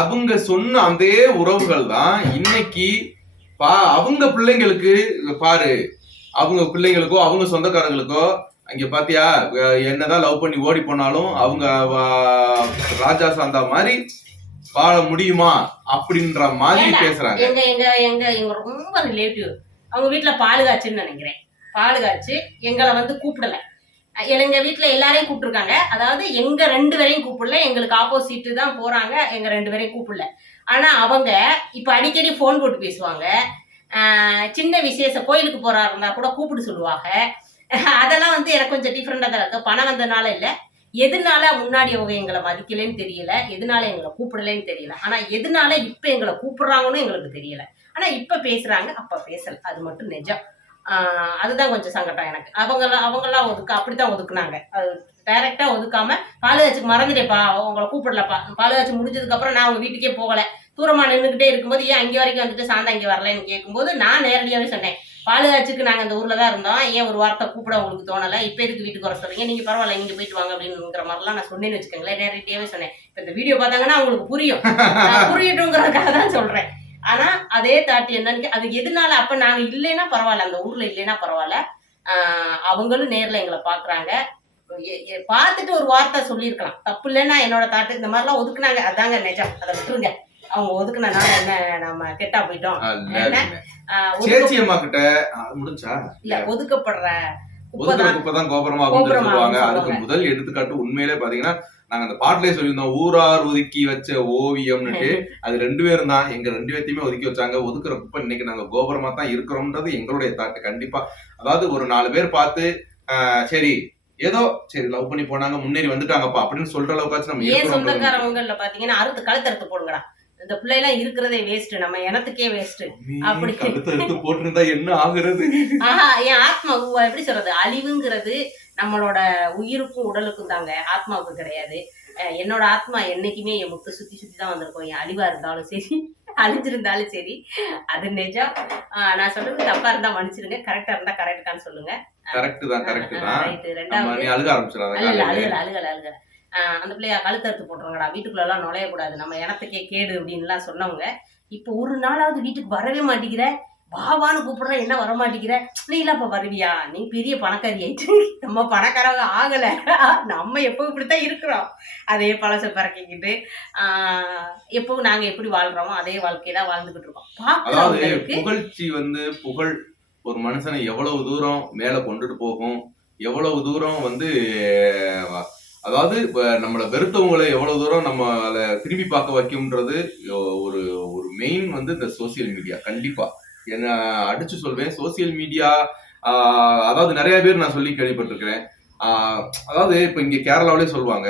அவங்க சொன்ன அதே உறவுகள் தான் இன்னைக்கு அவங்க பிள்ளைங்களுக்கு பாரு, அவங்க பிள்ளைங்களுக்கோ அவங்க சொந்தக்காரங்களுக்கோ அங்க பாத்தியா என்னதான் லவ் பண்ணி ஓடி போனாலும் அவங்க ராஜா சாந்தா மாதிரி வாழ முடியுமா அப்படின்ற மாதிரி பேசுறாங்க. எங்க எங்க எங்க எங்க ரொம்ப ரிலேட்டிவ் அவங்க வீட்டுல பால் காய்ச்சுன்னு நினைக்கிறேன். பால் காய்ச்சி எங்களை வந்து கூப்பிடல, எங்க வீட்டுல எல்லாரையும் கூப்பிட்டுருக்காங்க. அதாவது எங்க 2 பேரையும் கூப்பிடல, எங்களுக்கு ஆப்போசிட் தான் போறாங்க, எங்க 2 பேரையும் கூப்பிடல. ஆனா அவங்க இப்ப அடிக்கடி போன் போட்டு பேசுவாங்க. சின்ன விசேஷம் கோயிலுக்கு போறா இருந்தா கூட கூப்பிட்டு சொல்லுவாங்க. அதெல்லாம் வந்து எனக்கு கொஞ்சம் டிஃப்ரெண்டா தான் இருக்கு. பணம் வந்தனால இல்ல, எதனால முன்னாடி அவங்க எங்களை மதிக்கலைன்னு தெரியல, எதனால எங்களை கூப்பிடலைன்னு தெரியல. ஆனா எதனால இப்ப எங்களை கூப்பிடுறாங்கன்னு எங்களுக்கு தெரியல. ஆனா இப்ப பேசுறாங்க, அப்ப பேசல, அது மட்டும் நிஜம். அதுதான் கொஞ்சம் சங்கடம் எனக்கு. அவங்கெல்லாம் அப்படித்தான் ஒதுக்குனாங்க. அது டைரக்டா ஒதுக்காம, பாலுகாட்சிக்கு மறந்துட்டேப்பா, உங்களை கூப்பிடலப்பா, பாலுகாட்சி முடிஞ்சதுக்கு அப்புறம் நான் அவங்க வீட்டுக்கே போகல, தூரமா நின்றுகிட்டே இருக்கும்போது ஏன் அங்கே வரைக்கும் வந்துட்டு சாந்தா இங்கே வரலன்னு கேட்கும்போது நான் நேரடியாவே சொன்னேன், பாலுகாட்சிக்கு நாங்கள் இந்த ஊர்ல தான் இருந்தோம், ஏன் ஒரு வார்த்தை கூப்பிட உங்களுக்கு தோணலை, இப்போ எதுக்கு வீட்டுக்கு வர சொல்றீங்க, நீங்க பரவாயில்ல நீங்க போயிட்டு வாங்க அப்படிங்கிற மாதிரிலாம் நான் சொன்னேன்னு வச்சுக்கோங்களேன். நேரடியாவே சொன்னேன். இப்போ இந்த வீடியோ பார்த்தாங்கன்னா அவங்களுக்கு புரியும், புரியட்டுங்கிறதுக்காக தான் சொல்றேன். ஆனா அதே தாட்டி என்னன்னு அது எதனால அப்ப நாங்க இல்லைன்னா பரவாயில்ல, அந்த ஊர்ல இல்லைன்னா பரவாயில்ல, அவங்களும் நேர்ல எங்களை பாக்குறாங்க, பார்த்துட்டு ஒரு வார்த்தை சொல்லியிருக்கலாம், தப்பு இல்லைன்னா என்னோட தாட்டு. இந்த மாதிரிலாம் ஒதுக்குனாங்க, அதாங்க நிஜம், அதை விட்டுருங்க. அவங்க ஒதுக்குனனால என்ன நம்ம கெட்டா போயிட்டோம்? சேச்சியம்மா கிட்ட முடிஞ்சா இல்ல, ஒதுக்கப்படுற குப்பைதான் கோபுரமாகும் சொல்லுவாங்க. அதுக்கு முதல் எடுத்துக்காட்டு உண்மையிலே பாத்தீங்கன்னா, நாங்க அந்த பாட்டிலே சொல்லியிருந்தோம், ஊரார் ஒதுக்கி வச்ச ஓவியம்னுட்டு. அது 2 பேரும் தான், எங்க 2 பேர்த்தையுமே ஒதுக்கி வச்சாங்க. ஒதுக்குற குப்பை இன்னைக்கு நாங்க கோபுரமா தான் இருக்கிறோம்ன்றது எங்களுடைய தாட்டு. கண்டிப்பா, அதாவது ஒரு 4 பேர் பார்த்து சரி ஏதோ சரி லவ் பண்ணி போனாங்க, முன்னேறி வந்துட்டாங்கப்பா அப்படின்னு சொல்ற அளவுக்காச்சும் நம்ம ஏன் சொந்தக்காரவங்கல பாத்தீங்கன்னா கழுத்தறுத்து போடுங்கடா, இந்த பிள்ளைலாம் இருக்கிறதே வேஸ்ட், நம்ம எனத்துக்கே வேஸ்ட் அப்படி கழுத்தறுத்து போட்டிருந்தா என்ன ஆகுறது? என் ஆத்மா எப்படி சொல்றது, அழிவுங்கிறது நம்மளோட உயிருக்கும் உடலுக்கும் தாங்க, ஆத்மாவுக்கு கிடையாது. என்னோட ஆத்மா என்னைக்குமே என் முத்து சுத்தி சுத்தி தான் வந்திருக்கும், என் அழிவா இருந்தாலும் சரி அழிஞ்சிருந்தாலும் சரி, அது நிஜம். நான் சொல்றது தப்பா இருந்தா மன்னிச்சிருங்க, கரெக்டா இருந்தா கரெக்டான்னு சொல்லுங்க. கரெக்ட் தான். ரெண்டாவது அழுக ஆரம்பிச்சிடாத. அழுகல அந்த பிள்ளைய கழுத்தறுத்து போட்டுருங்கடா, வீட்டுக்குள்ள எல்லாம் நுழையக்கூடாது, நம்ம இனத்துக்கே கேடு அப்படின்லாம் சொன்னவங்க இப்போ ஒரு நாளாவது வீட்டுக்கு வரவே மாட்டேங்கிற, வாவான்னு கூப்பிடுற, என்ன வர மாட்டேங்கிற, நீ இல்லப்ப வருவியா, நீ பெரிய பணக்காரி ஆயிட்டு, நம்ம பணக்காரங்க ஆகல, நம்ம எப்பவும் இப்படித்தான் இருக்கிறோம், அதே பழச பறக்கிக்கிட்டு எப்பவும் நாங்க எப்படி வாழ்றோமோ அதே வாழ்க்கையதான் வாழ்ந்துகிட்டு இருக்கோம். அதாவது புகழ்ச்சி வந்து புகழ் ஒரு மனுஷனை எவ்வளவு தூரம் மேல கொண்டுட்டு போகும், எவ்வளவு தூரம் வந்து அதாவது நம்மளை வெறுத்தவங்களை எவ்வளவு தூரம் நம்ம அதை திரும்பி பார்க்க வைக்கும்ன்றது ஒரு ஒரு மெயின் வந்து இந்த சோசியல் மீடியா. கண்டிப்பா என்ன அடிச்சு சொல்வேன், சோசியல் மீடியா. அதாவது நிறைய பேர் நான் சொல்லி கேள்விப்பட்டிருக்கிறேன். அதாவது இப்ப இங்க கேரளாவிலே சொல்லுவாங்க,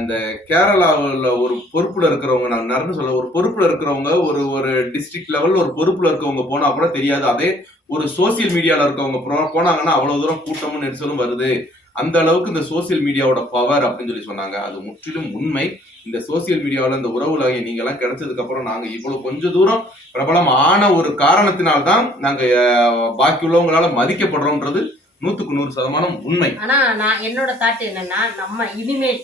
இந்த கேரளாவில் ஒரு பொறுப்புல இருக்கிறவங்க, நான் நிறைய சொல்ல, ஒரு பொறுப்புல இருக்கிறவங்க ஒரு ஒரு டிஸ்ட்ரிக்ட் லெவல்ல ஒரு பொறுப்புல இருக்கவங்க போனா கூட தெரியாது, அதே ஒரு சோசியல் மீடியால இருக்கவங்க போனாங்கன்னா அவ்வளவு தூரம் கூட்டமும் நெரிசலும் வருது. அந்த அளவுக்கு இந்த சோசியல் மீடியாவோட பவர் அப்படின்னு சொல்லி சொன்னாங்க. அது முற்றிலும் உண்மை. இந்த சோசியல் மீடியாவில் இந்த உறவுல நீங்க எல்லாம் கிடைச்சதுக்கு அப்புறம் நாங்க இவ்வளவு கொஞ்ச தூரம் பிரபலம் ஆன ஒரு காரணத்தினால்தான் நாங்க பாக்கி உள்ளவங்களால மதிக்கப்படுறோம்ன்றது 100% உண்மை. ஆனா நான் என்னோட தாட்டு என்னன்னா, நம்ம இனிமேல்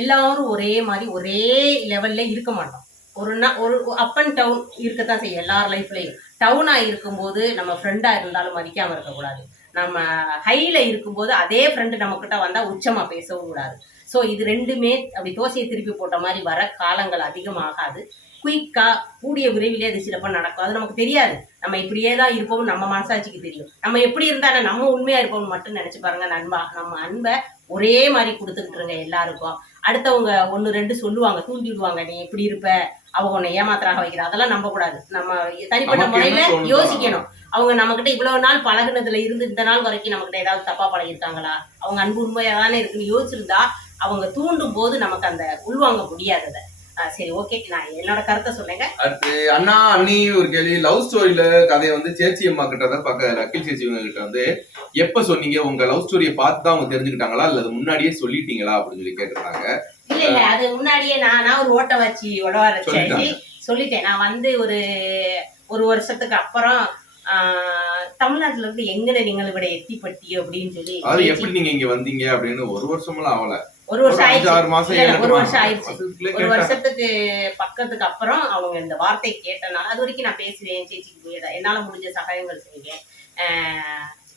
எல்லாரும் ஒரே மாதிரி ஒரே லெவல்ல இருக்க மாட்டோம். ஒரு அப் அண்ட் டவுன் இருக்கத்தான் செய்யும் எல்லார் லைஃப்லயும். டவுனா இருக்கும்போது நம்ம ஃப்ரெண்டா இருந்தாலும் மதிக்காம இருக்கக்கூடாது, நம்ம ஹைல இருக்கும்போது அதே ஃப்ரெண்டு நம்ம கிட்ட வந்தா உச்சமா பேசவும் கூடாது. ஸோ இது ரெண்டுமே அப்படி தோசையை திருப்பி போட்ட மாதிரி வர காலங்கள் அதிகமாகாது. குயிக்கா கூடிய விரைவிலே அது சிலப்பா நடக்கும். அது நமக்கு தெரியாது, நம்ம இப்படியே தான் இருப்போம்னு நம்ம மனசாட்சிக்கு தெரியும். நம்ம எப்படி இருந்தாலும் நம்ம உண்மையா இருப்போம்னு மட்டும் நினைச்சு பாருங்க நண்பா. நம்ம அன்பை ஒரே மாதிரி கொடுத்துக்கிட்டுருங்க எல்லாருக்கும். அடுத்தவங்க 1-2 சொல்லுவாங்க, தூண்டி விடுவாங்க, நீ எப்படி இருப்ப, அவங்க உன்னை ஏமாத்திராக வைக்கிற, அதெல்லாம் நம்ப கூடாது. நம்ம தனிப்பட்ட முறையில யோசிக்கணும். அவங்க நம்ம கிட்ட இவ்வளவு நாள் பழகுனதுல இருந்து இந்த நாள் வரைக்கும் நம்ம கிட்ட ஏதாவது தப்பா பழகிருக்காங்களா, அவங்க அன்பு உண்மையா தானே இருக்குன்னு யோசிச்சிருந்தா அவங்க தூண்டும் போது நமக்கு அந்த உள்வாங்க முடியாததை. சரி, ஓகே, நான் என்னோட கருத்தை சொல்லுங்க. அடுத்து அண்ணா அண்ணி ஒரு கேள்வி, லவ் ஸ்டோரியில கதையை வந்து சேச்சி அம்மா கிட்ட தான் பார்க்க, அகில் சேச்சி கிட்ட வந்து எப்ப சொன்னீங்க, உங்க லவ் ஸ்டோரியை பார்த்து தான் அவங்க தெரிஞ்சுக்கிட்டாங்களா இல்ல அது முன்னாடியே சொல்லிட்டீங்களா அப்படின்னு சொல்லி கேட்டுருக்காங்க. இல்ல அது முன்னாடியே நான் ஒரு ஓட்ட வச்சு உடவாரச்சி சொல்லிட்டேன். நான் வந்து ஒரு வருஷத்துக்கு அப்புறம் தமிழ்நாட்டுல இருந்து எங்கட நீங்கள் விட எத்திப்பட்டி அப்படின்னு சொல்லி, அது எப்படி நீங்க இங்க வந்தீங்க அப்படின்னு ஒரு வருஷமெல்லாம் ஆகல, ஒரு வருஷம் ஆயிடுச்சு, 6 மாசம் ஒரு வருஷம் ஆயிடுச்சு. ஒரு வருஷத்துக்கு பக்கத்துக்கு அப்புறம் அவங்க இந்த வார்த்தை கேட்டனால, அது வரைக்கும் நான் பேசுவேன், சேச்சிக்கு போய் என்னால முடிஞ்ச சகாயங்கள் செய்வேன்.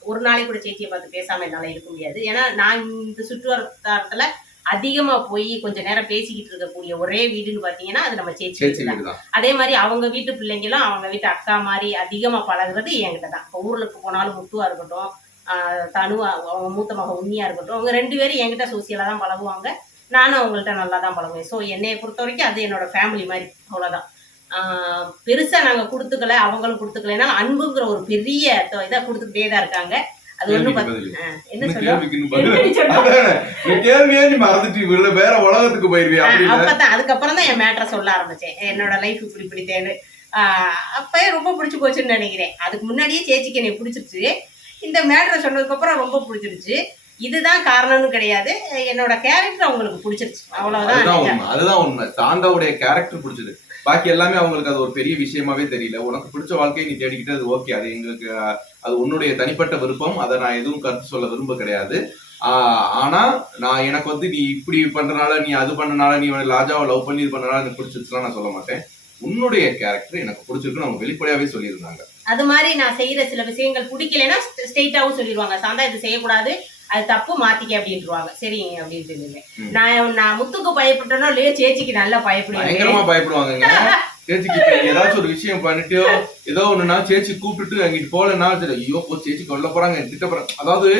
ஒரு நாளைக்கு கூட சேச்சியை பார்த்து பேசாம என்னால இருக்க முடியாது. ஏன்னா நான் இந்த சுற்றுவட்டாரத்துல அதிகமா போய் கொஞ்ச நேரம் பேசிக்கிட்டு இருக்கக்கூடிய ஒரே வீடுன்னு பாத்தீங்கன்னா அது நம்ம சேச்சி தான். அதே மாதிரி அவங்க வீட்டு பிள்ளைங்களும் அவங்க வீட்டு அக்கா மாதிரி அதிகமா பழகுறது என்கிட்ட தான். இப்போ ஊருக்கு போனாலும் முத்துவா இருக்கட்டும், தனு அவங்க மூத்த மகன் உண்மையா இருக்கட்டும், அவங்க 2 பேரும் என்கிட்ட சோசியலாக தான் பழகுவாங்க. நானும் அவங்கள்ட்ட நல்லா தான் பழகுவேன். ஸோ என்னைய பொறுத்த வரைக்கும் அது என்னோட ஃபேமிலி மாதிரி, அவ்வளோதான். பெருசா நாங்கள் கொடுத்துக்கல, அவங்களும் கொடுத்துக்கலைன்னா அன்புங்கிற ஒரு பெரிய இதை கொடுத்துக்கிட்டே தான் இருக்காங்க. அது ஒன்றும் என்ன வேற உலகத்துக்கு போயிருவியா? அப்பதான் அதுக்கப்புறம் தான் என் மேட்டரை சொல்ல ஆரம்பிச்சேன். என்னோட லைஃப் இப்படி இப்படித்தேன்னு. அப்பயே ரொம்ப பிடிச்சி போச்சுன்னு நினைக்கிறேன். அதுக்கு முன்னாடியே சேச்சிக்கு என்னை பிடிச்சிருச்சு. இந்த மேட்டரை சொன்னதுக்கு அப்புறம் ரொம்ப பிடிச்சிருச்சு. இதுதான் காரணம்னு கிடையாது, என்னோட கேரக்டர் அவங்களுக்கு பிடிச்சிருச்சு, அவ்வளவுதான். அதுதான் உண்மை. சாந்தாவுடைய கேரக்டர் பிடிச்சது, பாக்கி எல்லாமே அவங்களுக்கு அது ஒரு பெரிய விஷயமாவே தெரியல. உனக்கு பிடிச்ச வாழ்க்கையை நீ தேடிக்கிட்டு அது ஓகே, அது எங்களுக்கு அது உன்னுடைய தனிப்பட்ட விருப்பம், அதை நான் எதுவும் கருத்து சொல்ல விரும்ப கிடையாது. ஆனா நான் எனக்கு வந்து நீ இப்படி பண்றனால, நீ அது பண்ணனால, நீ லாஜாவை லவ் பண்ணி இது பண்ணனால எனக்கு பிடிச்சிருச்சுலாம் நான் சொல்ல மாட்டேன். உன்னுடைய கேரக்டர் எனக்கு பிடிச்சிருக்குன்னு அவங்க வெளிப்படையாவே சொல்லியிருந்தாங்க. அது மாதிரி நான் செய்யற சில விஷயங்கள் பிடிக்கலைன்னா ஸ்ட்ரெயிட்டாவும் சொல்லிடுவாங்க, சாந்தா இது செய்யக்கூடாது, அது தப்பு, மாத்திக்க அப்படின்ட்டுருவாங்க. சரி அப்படின்னு சொல்லுங்க. நான் முத்துக்கு பயப்பட்டனோ இல்லையோ சேச்சிக்கு நல்லா பயங்கரமா பயப்படுவாங்க. சேச்சிக்கு ஏதாச்சும் ஒரு விஷயம் பண்ணிட்டு ஏதோ ஒண்ணுன்னா சேச்சி கூப்பிட்டுட்டு அங்கிட்டு போலன்னா ஐயோ போ சேச்சி கொல்ல போறாங்க, திட்ட போறாங்க. அதாவது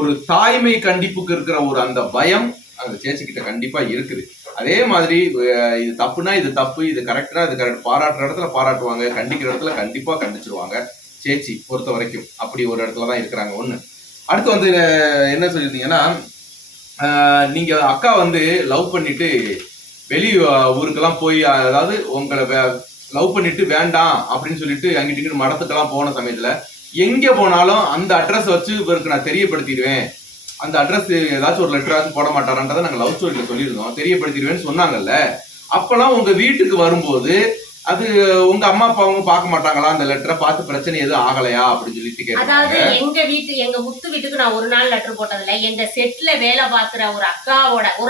ஒரு தாய்மை கண்டிப்புக்கு இருக்கிற ஒரு அந்த பயம் அந்த சேச்சி கிட்ட கண்டிப்பா இருக்குது. அதே மாதிரி இது தப்புனா இது தப்பு, இது கரெக்ட்னா இது கரெக்ட், பாராட்டுற இடத்துல பாராட்டுவாங்க, கண்டிக்கிற இடத்துல கண்டிப்பா கண்டிச்சிருவாங்க. சேச்சி பொறுத்த வரைக்கும் அப்படி ஒரு இடத்துலதான் இருக்கிறாங்க. ஒண்ணு. அடுத்து வந்து என்ன சொல்லியிருந்தீங்கன்னா, நீங்க அக்கா வந்து லவ் பண்ணிட்டு வெளி ஊருக்கெல்லாம் போய், அதாவது உங்களை லவ் பண்ணிட்டு வேண்டாம் அப்படின்னு சொல்லிட்டு அங்கிட்டு மடத்துக்கெல்லாம் போன சமயத்துல எங்க போனாலும் அந்த அட்ரஸ் வச்சு இவருக்கு நான் தெரியப்படுத்திடுவேன், அந்த அட்ரஸ் ஏதாச்சும் ஒரு லெட்டராச்சும் போட மாட்டாரன்றதை நாங்க லவ் ஸ்டோரியில சொல்லியிருந்தோம், தெரியப்படுத்திடுவேன்னு சொன்னாங்கல்ல. அப்பெல்லாம் உங்க வீட்டுக்கு வரும்போது அது உங்க அம்மா அப்பாவும் பார்க்க மாட்டாங்களா, அந்த லெட்டரை பார்த்து பிரச்சனை எதுவும் ஆகலையா அப்படின்னு சொல்லிட்டு கேட்டாங்க. அதாவது எங்க முத்து வீட்டுக்கு நான் ஒரு நாள் லெட்டர் போட்டதில்ல, எங்க செட்ல வேலை பார்க்கிற ஒரு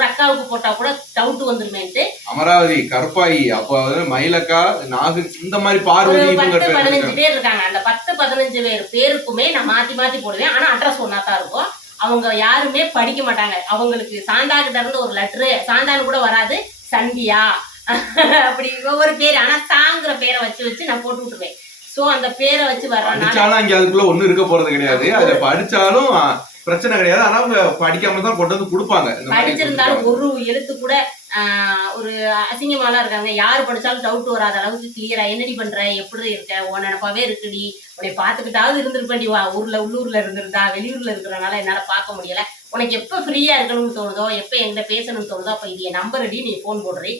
அக்காவுக்கு போட்டா கூட டவுட் வந்துருமேன்ட்டு அமராவதி, கருப்பாயி, அப்போ மயிலக்கா, நாகு, இந்த மாதிரி பார்வதி 10-15 பேர் இருக்காங்க. அந்த 10-15 பேருக்குமே நான் மாத்தி மாத்தி போடுவேன். ஆனா அட்ரஸ் ஒன்னா தான் இருக்கும். அவங்க யாருமே படிக்க மாட்டாங்க. அவங்களுக்கு சாந்தா கிட்ட இருந்து ஒரு லெட்டரு, சாந்தான்னு கூட வராது, சந்தியா அப்படி ஒவ்வொரு பேர், ஆனா சாங்கிற பேரை வச்சு நான் போட்டு விட்டுருவேன். சோ அந்த பேரை வச்சு வர்றதுனால அதுக்குள்ள ஒண்ணும் இருக்க போறது கிடையாது, அதுல படிச்சாலும் பிரச்சனை கிடையாது. ஆனா அவங்க படிக்காம தான் கொண்டு வந்து கொடுப்பாங்க. படிச்சிருந்தாலும் ஒரு எழுத்து கூட ஒரு அசிங்கமாலாம் இருக்காங்க. யாரு படிச்சாலும் டவுட் வராத அளவுக்கு கிளியரா, என்னடி பண்ற, எப்படி இருக்க, உன் நினைப்பாவே இருக்குடி, உன்னை பாத்துக்கிட்டாவது இருந்திருப்பேன்டி, உள்ளூர்ல இருந்திருந்தா, வெளியூர்ல இருக்கிறனால என்னால பார்க்க முடியல, உனக்கு எப்ப ஃப்ரீயா இருக்கணும்னு தோணுதோ, எப்ப என்கிட்ட பேசணும்னு தோணுதோ அப்ப இது என் நம்பர் அடி, நீ போன் போடுறி,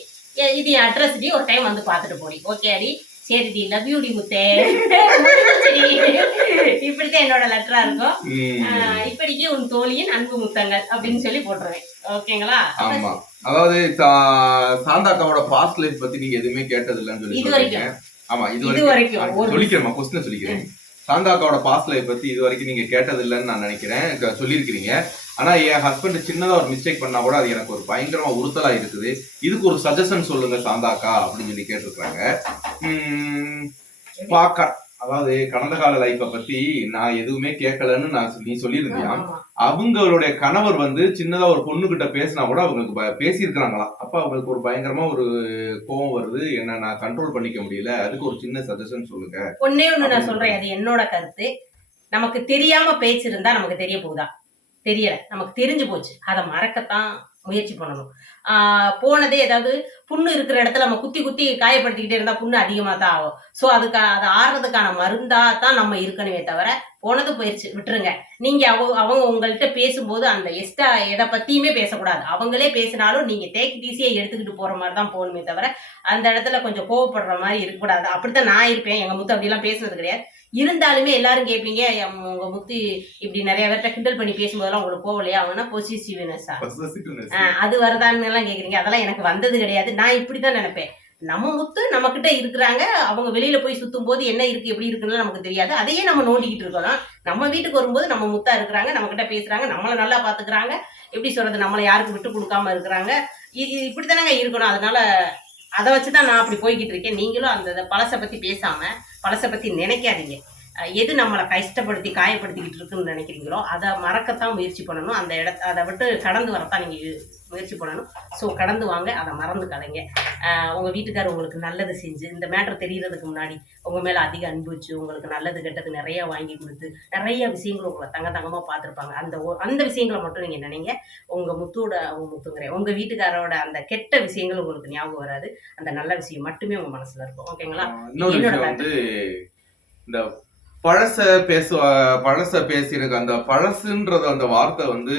இது என் அட்ரஸ் டி, ஒரு டைம் வந்து பாத்துட்டு போடி, ஓகே அடி, சரிடி, லவ் யூ டி முத்தே, இப்படித்தான் என்னோட லெட்டரா இருக்கும். இப்படிக்கு உன் தோழியின் அன்பு முத்தங்கள் அப்படின்னு சொல்லி போட்டுருவேன். ஓகேங்களா? ஆமா. அதாவது சாந்தாக்காவோட பாஸ்ட் லைஃப் பத்தி நீங்க எதுவுமே கேட்டது இல்லைன்னு சொல்லி சொல்றீங்க. ஆமா, இது வரைக்கும் சொல்லிக்கிறேன், கொஸ்டின் சொல்லிக்கிறேன். சாந்தாக்காவோட பாஸ்ட் லைஃப் பத்தி இது வரைக்கும் நீங்க கேட்டது இல்லைன்னு நான் நினைக்கிறேன், சொல்லியிருக்கிறீங்க. ஆனா என் ஹஸ்பண்ட் சின்னதா ஒரு மிஸ்டேக் பண்ணா கூட அது எனக்கு ஒரு பயங்கரமா உறுத்தலா இருக்குது, இதுக்கு ஒரு சஜஷன் சொல்லுங்க சாந்தாக்கா அப்படின்னு சொல்லி கேட்டிருக்காங்க. அதாவது கடந்த கால லைஃப பத்தி நான் எதுவுமே கேட்கலன்னு நீ சொல்லியிருந்தியா. அவங்களுடைய கணவர் வந்து சின்னதா ஒரு பொண்ணு கிட்ட பேசினா கூட அவங்களுக்கு பேசியிருக்கிறாங்களா, அப்ப அவங்களுக்கு ஒரு பயங்கரமா ஒரு கோவம் வருது, என்ன நான் கண்ட்ரோல் பண்ணிக்க முடியல, அதுக்கு ஒரு சின்ன சஜஷன் சொல்லுங்க. ஒன்னே ஒண்ணு நான் சொல்றேன், அது என்னோட கருத்து. நமக்கு தெரியாம பேச்சிருந்தா நமக்கு தெரிய போகுதா? தெரியல, நமக்கு தெரிஞ்சு போச்சு, அதை மறக்கத்தான் முயற்சி பண்ணணும். போனதே ஏதாவது புண்ணு இருக்கிற இடத்துல நம்ம குத்தி குத்தி காயப்படுத்திக்கிட்டே இருந்தா புண்ணு அதிகமா தான் ஆகும். ஸோ அது ஆறுறதுக்கான மருந்தா தான் நம்ம இருக்கணுமே தவிர, போனது போயிடுச்சு விட்டுருங்க. நீங்க அவங்க உங்கள்கிட்ட பேசும்போது அந்த எக்ஸ்ட்ரா எதை பத்தியுமே பேசக்கூடாது. அவங்களே பேசினாலும் நீங்க டேக் ஈஸியா எடுத்துக்கிட்டு போற மாதிரி தான் போகணுமே தவிர, அந்த இடத்துல கொஞ்சம் கோவப்படுற மாதிரி இருக்கக்கூடாது. அப்படித்தான் நான் இருப்பேன். எங்க முத்து அப்படிலாம் பேசுனது கிடையாது. இருந்தாலுமே எல்லாரும் கேட்பீங்க, உங்க முத்து இப்படி நிறைய பேர்ட்ட கிண்டல் பண்ணி பேசும்போதெல்லாம் உங்களுக்கு கோவலையா? அவங்கன்னா பொசிசிவ்னஸா, அது வருதான்னு எல்லாம் கேக்குறீங்க. அதெல்லாம் எனக்கு வந்தது கிடையாது. நான் இப்படிதான் நினைப்பேன், நம்ம முத்து நம்ம கிட்ட இருக்கிறாங்க, அவங்க வெளியில போய் சுத்தும் போது என்ன இருக்கு எப்படி இருக்குன்னு நமக்கு தெரியாது, அதையே நம்ம நோண்டிக்கிட்டு இருக்கணும். நம்ம வீட்டுக்கு வரும்போது நம்ம முத்தா இருக்கிறாங்க, நம்ம கிட்ட பேசுறாங்க, நம்மளை நல்லா பாத்துக்கிறாங்க, எப்படி சொல்றது, நம்மளை யாருக்கும் விட்டு கொடுக்காம இருக்கிறாங்க, இப்படித்தானங்க இருக்கணும். அதனால அதை வச்சுதான் நான் அப்படி போய்கிட்டு இருக்கேன். நீங்களும் அந்த பழசை பத்தி பேசாம பழசை பத்தி நினைக்காதீங்க. எது நம்மளை கஷ்டப்படுத்தி காயப்படுத்திக்கிட்டு இருக்குன்னு நினைக்கிறீங்களோ அதை மறக்கத்தான் முயற்சி பண்ணணும். அந்த அதை விட்டு கடந்து வரத்தான் நீங்கள் முயற்சி பண்ணணும். ஸோ கடந்து வாங்க, அதை மறந்துக்காதீங்க. உங்கள் வீட்டுக்காரர் உங்களுக்கு நல்லது செஞ்சு இந்த மேட்ரு தெரியறதுக்கு முன்னாடி உங்கள் மேலே அதிக அன்பு வச்சு உங்களுக்கு நல்லது கெட்டது நிறையா வாங்கி கொடுத்து நிறைய விஷயங்கள் உங்களை தங்கமாக பார்த்துருப்பாங்க. அந்த விஷயங்களை மட்டும் நீங்கள் நினைங்க. உங்கள் முத்துங்கிறேன் உங்கள் வீட்டுக்காரோட அந்த கெட்ட விஷயங்கள் உங்களுக்கு ஞாபகம் வராது. அந்த நல்ல விஷயம் மட்டுமே உங்கள் மனசில் இருக்கும். ஓகேங்களா? இந்த பழச பேசிருக்கு அந்த பழசுன்றது அந்த வார்த்தை வந்து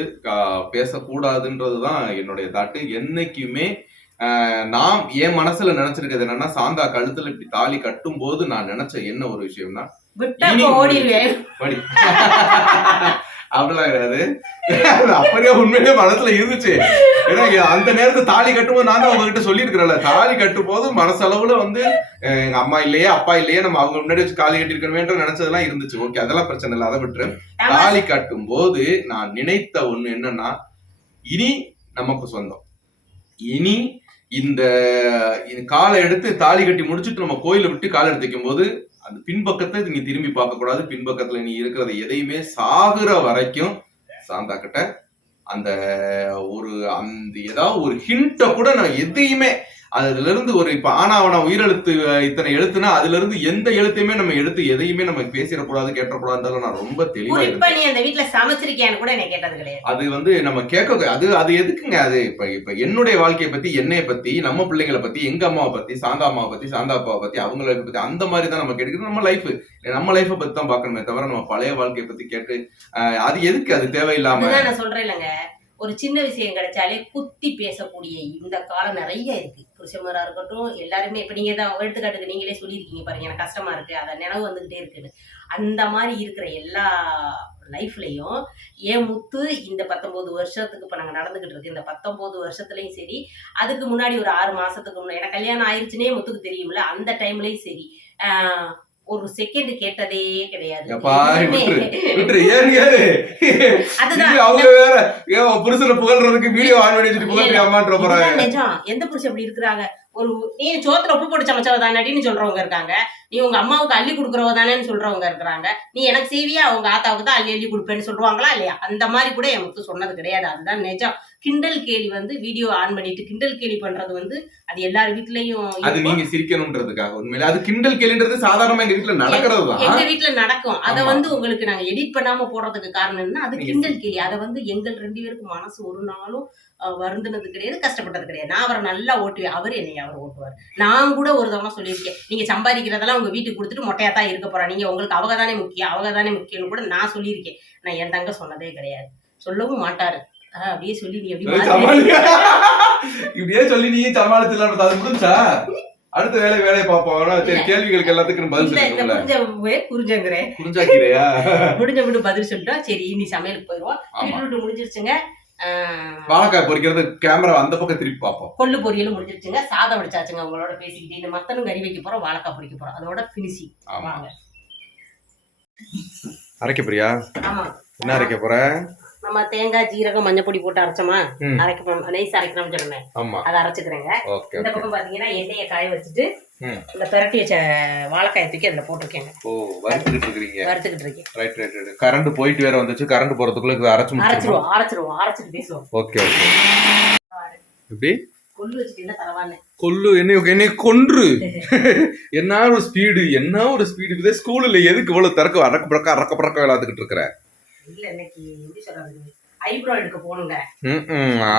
பேசக்கூடாதுன்றதுதான் என்னுடைய தாட்டு. என்னைக்குமே நான் என் மனசுல நினைச்சிருக்கிறது என்னன்னா, சாந்தா கழுத்துல இப்படி தாலி கட்டும் போது நான் நினைச்ச என்ன ஒரு விஷயம்னா, அப்படிலாம் கிடையாது. அப்படியே உண்மையிலே மனசுல இருந்துச்சு. ஏன்னா அந்த நேரத்துல தாலி கட்டும்போது நான் தான் உங்ககிட்ட சொல்லியிருக்கிறேன்ல, தாலி கட்டும் போது மனசளவுல வந்து எங்க அம்மா இல்லையே அப்பா இல்லையே நம்ம அவங்க முன்னாடி வச்சு தாலி கட்டிருக்கணுமேன்ற நினைச்சதெல்லாம் இருந்துச்சு. ஓகே, அதெல்லாம் பிரச்சனை இல்லை, அதை விட்டுரு. தாலி கட்டும் போது நான் நினைத்த ஒண்ணு என்னன்னா, இனி நமக்கு சொந்தம். இனி இந்த காலை எடுத்து தாலி கட்டி முடிச்சுட்டு நம்ம கோயிலை விட்டு காலை எடுத்து வைக்கும் போது அந்த பின்பக்கத்தை நீ திரும்பி பார்க்க கூடாது. பின்பக்கத்துல நீ இருக்கிறத எதையுமே சாகுற வரைக்கும் சாந்தா கிட்ட அந்த ஏதாவது ஒரு ஹிண்ட கூட நான் எதையுமே அதுல இருந்து ஒரு இப்ப ஆனாவனா உயிரெழுத்து இத்தனை எழுத்துனா அதுல இருந்து எந்த எழுத்தையுமே நம்ம எடுத்து எதையுமே நம்ம பேசிடக்கூடாது கேட்டக்கூடாது. நான் ரொம்ப தெளிவா அந்த வீட்டுல சமைச்சிருக்கேன்னு கூட எனக்கு கேட்டது கிடையாது. அது வந்து நம்ம கேட்க அது எதுக்குங்க? அது இப்ப என்னுடைய வாழ்க்கையை பத்தி, என்னைய பத்தி, நம்ம பிள்ளைங்களை பத்தி, எங்க அம்மாவை பத்தி, சாந்தா அம்மாவை பத்தி, சாந்தா அப்பாவை பத்தி, அவங்களை பத்தி அந்த மாதிரி தான் நம்ம கேட்டுக்கிறது. நம்ம லைஃபை பத்தி தான் பாக்கணுமே தவிர நம்ம பழைய வாழ்க்கையை பத்தி கேட்டு அது எதுக்கு? அது தேவையில்லாம நான் சொல்றேன் இல்லைங்க. ஒரு சின்ன விஷயம் கிடைச்சாலே குத்தி பேசக்கூடிய இந்த காலம் நிறைய இருக்கு. புருஷமாரா இருக்கட்டும், எல்லாருமே இப்ப நீங்க தான் எடுத்துக்காட்டுக்கு நீங்களே சொல்லியிருக்கீங்க பாருங்க, எனக்கு கஷ்டமா இருக்கு, அதை நினைவு வந்துகிட்டே இருக்குன்னு. அந்த மாதிரி இருக்கிற எல்லா லைஃப்லயும் ஏன் முத்து இந்த 19 வருஷத்துக்கு இப்ப நாங்க நடந்துகிட்டு இருக்கு. இந்த 19 வருஷத்துலயும் சரி, அதுக்கு முன்னாடி ஒரு 6 மாசத்துக்கு முன்னாடி எனக்கு கல்யாணம் ஆயிடுச்சுன்னே முத்துக்கு தெரியும்ல, அந்த டைம்லயும் சரி ஒரு செகண்ட் கேட்டதே கிடையாது. புருஷனை புகழ்றதுக்கு வீடியோ ஆன் பண்ணி வச்சுட்டு புகழ்றியாமான்ற போறாங்க. நிஜம். எந்த புருஷன் அப்படி இருக்கிறாங்க? ஒரு நீ சோத்துல உப்பு போட்டு சமைச்சவ தானடின்னு சொல்றவங்க இருக்காங்க. நீ உங்க அம்மாவுக்கு அள்ளி கொடுக்குறவ தானேன்னு சொல்றவங்க இருக்கிறாங்க. நீ எனக்கு செய்வியா அவங்க ஆத்தாவுக்கு தான் அள்ளி கொடுப்பேன்னு சொல்லுவாங்களா இல்லையா? அந்த மாதிரி கூட என் முத்து சொன்னது கிடையாது. அதுதான் நிஜம். கிண்டல் கேலி வந்து வீடியோ ஆன் பண்ணிட்டு கிண்டல் கேலி பண்றது வந்து அது எல்லார் வீட்லயும் அது நீங்க சிரிக்கணும்ன்றதுக்காக. உண்மையில அது கிண்டல் கேலின்றது சாதாரணமா எங்க வீட்டுல நடக்கிறது தான். எங்க வீட்டுல நடக்கும். அதை வந்து உங்களுக்கு நாங்க எடிட் பண்ணாம போடுறதுக்கு காரணம் என்ன? அது கிண்டல் கேலி. அதை வந்து எங்கள் 2 பேருக்கும் மனசு ஒரு நாளும் வருந்துனது கிடையாது, கஷ்டப்பட்டது கிடையாது. நான் அவரை நல்லா ஓட்டுவேன், அவர் என்னைய அவர் ஓட்டுவார். நான் கூட ஒரு தவணை சொல்லியிருக்கேன், நீங்க சம்பாதிக்கிறதெல்லாம் உங்க வீட்டுக்கு கொடுத்துட்டு மொட்டையா தான் இருக்க போறா, நீங்க உங்களுக்கு அவங்க தானே முக்கியம்னு கூட நான் சொல்லியிருக்கேன். நான் என் தங்க சொன்னதே கிடையாது, சொல்லவும் மாட்டாரு. அப்படியே சொல்லி நீ இப்படியே சொல்லி நீ சமாளித்துல அது முடிஞ்சா அடுத்த வேலையை பார்ப்போம். சரி, கேள்விகளுக்கு எல்லாத்துக்கும் பதில் புரிஞ்சாக்கிறியா? முடிஞ்ச விட்டு பதில் சொல்லிட்டா சரி, இனி சமையலுக்கு போயிடுவோம். வீட்டு முடிஞ்சிருச்சுங்க. வாழைக்காய் பொரிக்கிறது கேமரா அந்த பக்கம் திருப்பி பார்ப்போம். கொள்ளு பொரியலும் முடிஞ்சிருச்சுங்க. சாதம் வடிச்சாச்சுங்க. உங்களோட பேசிக்கிட்டு இந்த மத்தனும் கறி வைக்க போறோம், வாழைக்காய் பொரிக்க போறோம். அதோட பினிஷிங். வாங்க அரைக்க போறியா? ஆமா. என்ன அரைக்க போற? நம்ம தேங்காய் ஜீரகம் மஞ்சள் பொடி போட்டு அரைச்சோமா, நைஸ் அரைக்கணும்னு சொன்னேன். அதை அரைச்சுக்கிறேங்க. இந்த பக்கம் பாத்தீங்கன்னா எண்ணெயை காய வச்சுட்டு இந்த பிரட்டி வச்ச வாழைக்காயை தூக்கி அதுல போட்டிருக்கேங்க. வறுத்துக்கிட்டு இருக்கேன். ரைட். கரண்ட் போயிட்டு வேற வந்துச்சு. கரண்ட் போறதுக்குள்ள அரைச்சிட்டு பேசுவோம். ஓகே. எப்படி கொள்ளு வச்சுட்டு தரவான்னு கொள்ளு என்னை கொன்று என்ன ஒரு ஸ்பீடு ஸ்கூல்ல எதுக்கு இவ்வளவு திறக்க அரக்க பறக்க விளையாண்டுக்கிட்டு இருக்கிற? இல்ல இன்னைக்கு எப்படி சொல்றது, ஐப்ரோ எடுக்க போணுங்க.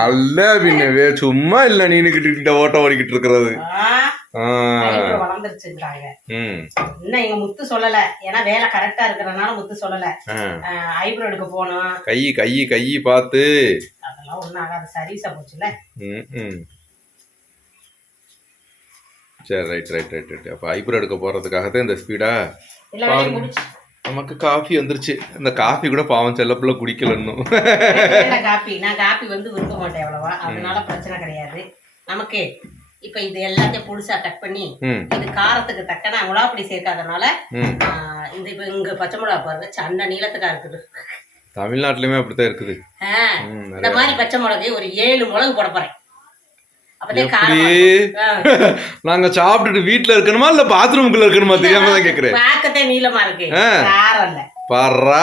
அல்ல பின்னவே சும்மா இல்ல நீனுக்கிட்டு ஓட்ட ஓடிக்கிட்டு இருக்கிறது. வளர்ந்துருச்சுன்றாங்க. இன்னும் எங்க முத்து சொல்லல, ஏன்னா வேலை கரெக்டா இருக்கிறதுனால முத்து சொல்லல. ஐப்ரோ எடுக்க போனோம். கை பார்த்து அதெல்லாம் ஒண்ணும் ஆகாது, சர்வீஸா போச்சுல. சரி, ரைட். அப்ப ஐப்ரோ எடுக்க போறதுக்காகத்தான் இந்த ஸ்பீடா. நமக்கு காஃபி வந்துருச்சு. இந்த காஃபி கூட பாவம் செல்லப்புல குடிக்கலன்னு. நான் காஃபி வந்து விரும்ப மாட்டேன் அவ்வளவா, அதனால பிரச்சனை கிடையாது நமக்கு. இப்ப இது எல்லாத்தையும் புதுசா கட் பண்ணி இது காரத்துக்கு தக்கன மிளகாப்பொடி சேர்க்காதனால இந்த இப்ப இங்க பச்சை மிளகா பாருங்க சன்ன நீளத்துக்கா இருக்குது. தமிழ்நாட்டுலயுமே அப்படித்தான் இருக்குது. இந்த மாதிரி பச்சை மிளகை ஒரு 7 மிளகு போட போறேன். அப்பதான் எப்படி காரம் நாங்க சாப்பிட்டுட்டு வீட்டுல இருக்கணுமா இல்ல பாத்ரூம்குள்ள இருக்கணுமா தெரியாம தான் கேக்குறேன். பார்க்கத்தே நீளமா இருக்கு, காரம் இல்ல. பாரா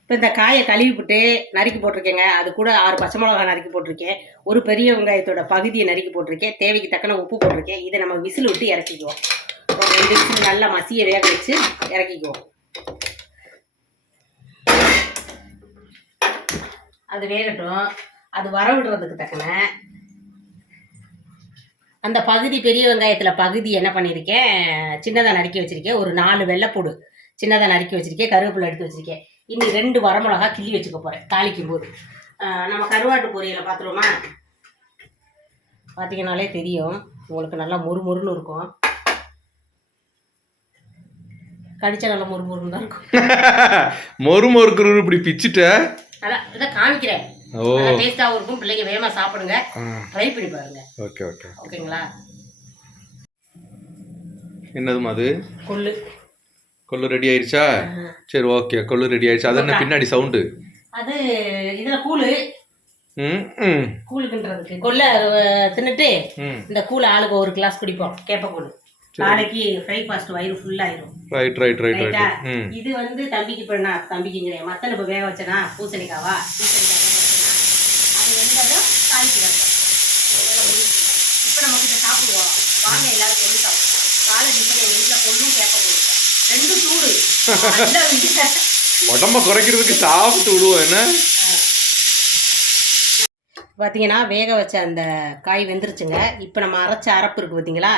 இப்போ இந்த காயை கழுவி போட்டு நறுக்கி போட்டிருக்கேங்க. அது கூட 6 பச்சை மிளகாய் நறுக்கி போட்டிருக்கேன். ஒரு பெரிய வெங்காயத்தோட பகுதியை நறுக்கி போட்டிருக்கேன். தேவைக்கு தக்கன உப்பு போட்டிருக்கேன். இதை நம்ம விசில் விட்டு இறக்கிக்குவோம். ஒரு 2 விசில் நல்லா மசிய வேக வச்சு இறக்கிக்குவோம். அது வேகட்டும். அது வர விடுறதுக்கு தக்கன அந்த பகுதி பெரிய வெங்காயத்தில் பகுதி என்ன பண்ணியிருக்கேன், சின்னதாக நறுக்கி வச்சுருக்கேன். ஒரு 4 வெள்ளைப்பூடு சின்னதாக நறுக்கி வச்சுருக்கேன். கருவேப்பிலை எடுத்து வச்சுருக்கேன். இன்னி 2 வரமிளகா கிள்ளி வச்சுக்க போகிறேன் தாளிக்கும் போது. நம்ம கருவாட்டு பொரியலை பார்த்துருவோமா? பார்த்தீங்கன்னாலே தெரியும் உங்களுக்கு, நல்லா மொறுமொறுன்னு இருக்கும். கடிச்சா நல்லா மொறுமொறுன்னு தான் இருக்கும். மொறுமொறுக்குறது இப்படி பிச்சுட்ட அதான் இதை காமிக்கிறேன். டேஸ்டாகவும் இருக்கும். பிள்ளைங்க வேகமாக சாப்பிடுங்க, ட்ரை பண்ணி பாருங்க. ஓகே ஓகே ஓகேங்களா? என்னதுமா அது? கொள்ளு. கொள்ளு ரெடி ஆயிடுச்சா? சரி ஓகே, கொள்ளு ரெடி ஆயிடுச்சு. அது என்ன பின்னாடி சவுண்டு? அது இதுல கூழு. கூழுக்குன்றதுக்கு கொள்ளை தின்னுட்டு இந்த கூழ் ஆளுக்கு 1 கிளாஸ் குடிப்போம். கேப்ப கூழ். நாளைக்கு பிரேக்ஃபாஸ்ட் வயிறு ஃபுல் ஆயிரும். Right right right right. இது வந்து தம்பிக்கு பண்ணா, தம்பிக்குங்கிறேன் மத்தன இப்ப வேக வச்சனா பூசணிக்காவா, பூசணிக்காய் வேக வச்சனா அது வெந்ததும் தாளிக்கிறது. இப்போ நம்ம கிட்ட சாப்பிடுவோம் வாங்க, எல்லாரும் கொண்டு சாப்பிடுவோம். காலை டிஃபன் எங்கள் வீட்டில் கொள்ளும் கேட்க போடுவோம். 2 சூடு உடம்ப குறைக்கிறதுக்கு சாப்பிட்டு விடுவோம். என்ன பார்த்தீங்கன்னா வேக வச்ச அந்த காய் வெந்துருச்சுங்க. இப்போ நம்ம அரைச்ச அரப்பு இருக்குது பார்த்தீங்களா,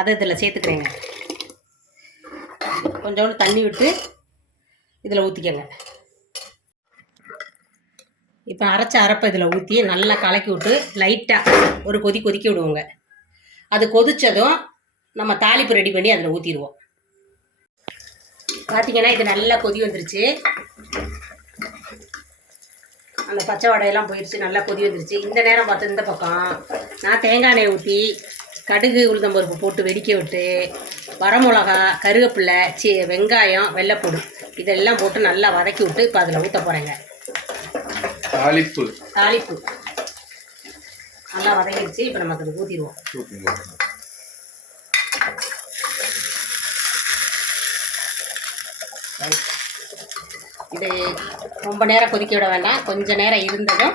அதை இதில் சேர்த்துக்கிறேங்க. கொஞ்சோண்டு தண்ணி விட்டு இதில் ஊற்றிக்கங்க. இப்போ அரைச்ச அரப்பை இதில் ஊற்றி நல்லா கலக்கி விட்டு லைட்டாக ஒரு கொதிக்க விடுவோங்க. அது கொதித்ததும் நம்ம தாளிப்பு ரெடி பண்ணி அதில் ஊற்றிடுவோம். பார்த்தீங்கன்னா இது நல்லா கொதி வந்துருச்சு. அந்த பச்சை வடையெல்லாம் போயிடுச்சு, நல்லா கொதி வந்துருச்சு. இந்த நேரம் பார்த்து இந்த பக்கம் நான் தேங்காய் எண்ணெய் ஊற்றி கடுகு உளுந்தம்பருப்பு போட்டு வெடிக்க விட்டு வரமிளகா, கருவேப்பிலை, வெங்காயம், வெள்ளைப்பூடு இதெல்லாம் போட்டு நல்லா வதக்கி விட்டு இப்போ அதில் ஊற்ற போகிறேங்க. தாளிப்பு நல்லா வதங்கிடுச்சு. இப்போ நம்ம அதில் ஊற்றிடுவோம். இது ரொம்ப நேரம் கொதிக்க விட வேண்டாம், கொஞ்சம் நேரம் இருந்ததும்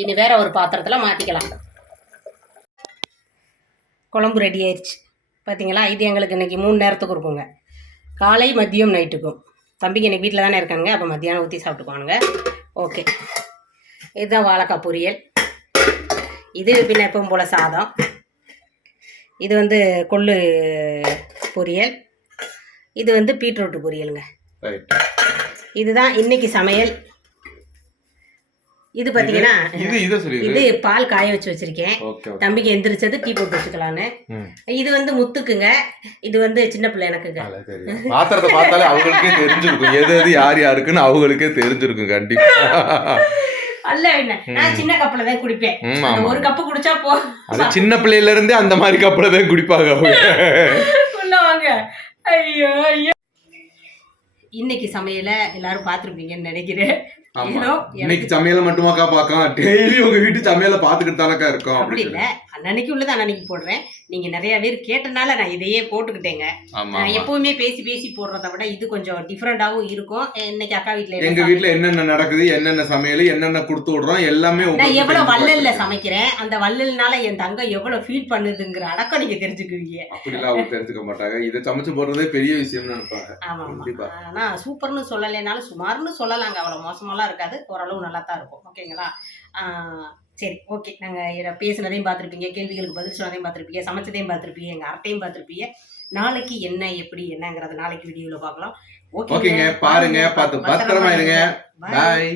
இனி வேற ஒரு பாத்திரத்தில் மாற்றிக்கலாம். குழம்பு ரெடி ஆயிடுச்சு பார்த்தீங்களா. இது எங்களுக்கு இன்றைக்கி 3 நேரத்துக்கு இருக்குங்க. காலை, மதியம், நைட்டுக்கும். தம்பிக்கு இன்றைக்கி வீட்டில் தானே இருக்காங்க, அப்போ மத்தியானம் ஊற்றி சாப்பிட்டுக்குவானுங்க. ஓகே, இதுதான் வாழைக்காய் பொரியல். இது பின்ன எப்பவும் போல் சாதம். இது வந்து கொள்ளு பொரியல். இது வந்து பீட்ரூட்டு பொரியலுங்க. இதுதான் இன்னைக்கு சமையல். இது பார்த்தீங்கன்னா இது பால் காய வச்சு வச்சிருக்கேன். தம்பிக்கு எந்திரிச்சது டீ போட்டு வச்சுக்கலான்னு. இது வந்து முத்துக்குங்க, இது வந்து சின்ன பிள்ளை எனக்குங்க. பாத்திரத்தை பார்த்தாலே அவங்களுக்கே தெரிஞ்சிருக்கும் எது எது யார் யாருக்குன்னு அவங்களுக்கே தெரிஞ்சிருக்கும் கண்டிப்பா. அல்ல என்ன, நான் சின்ன கப்பல தான் குடிப்பேன். ஒரு கப்பு குடிச்சா போ. சின்ன பிள்ளையில இருந்தே அந்த மாதிரி கப்பல தான் குடிப்பாங்க அவங்க. வாங்க. ஐயோ ஐயோ, இன்னைக்கு சமையல எல்லாரும் பார்த்துருப்பீங்கன்னு நினைக்கிறேன். இன்னைக்கு சமையல மட்டுமாக்கா பார்க்கலாம், டெய்லி உங்க வீட்டு சமையல பார்த்துக்கிட்டு தானக்கா இருக்கோம். அப்படி இல்லை, அன்னைக்கு உள்ளது அன்னைக்கு போடுறேன். நீங்க நிறைய பேர் கேட்டனால நான் இதையே போட்டுக்கிட்டேங்க. எப்பவுமே பேசி பேசி போடுறத விட இது கொஞ்சம் டிஃப்ரெண்டாவும் இருக்கும். இன்னைக்கு அக்கா வீட்டுல, எங்க வீட்டுல என்னென்ன நடக்குது, என்னென்ன சமையல், என்னென்ன கொடுத்து விடுறோம் எல்லாமே. நான் எவ்வளவு வள்ளல்ல சமைக்கிறேன், அந்த வள்ளல்னால என் தங்கம் எவ்வளவு ஃபீல் பண்ணுதுங்கிற அடக்கம் நீங்க தெரிஞ்சுக்குவீங்க. அப்படிலாம் அவங்க தெரிஞ்சுக்க மாட்டாங்க, இதை சமைச்சு போடுறதே பெரிய விஷயம் நினைப்பாங்க. ஆமா, ஆனா சூப்பர்னு சொல்லலைனாலும் சுமார்னு சொல்லலாங்க. அவ்வளவு மோசமெல்லாம் இருக்காது, ஓரளவு நல்லா தான் இருக்கும். ஓகேங்களா? சரி ஓகே, நாங்கள் பேசுனதையும் பார்த்துருப்பீங்க, கேள்விகளுக்கு பதில் சொன்னதையும் பார்த்துருப்பீங்க, சமைச்சதையும் பார்த்துருப்பீங்க, எங்கள் அரட்டையும் பார்த்துருப்பீங்க. நாளைக்கு என்ன எப்படி என்னங்கிறத நாளைக்கு வீடியோவில் பார்க்கலாம். ஓகேங்க, பாருங்க, பார்த்து பத்திரமா இருங்க. பாய்.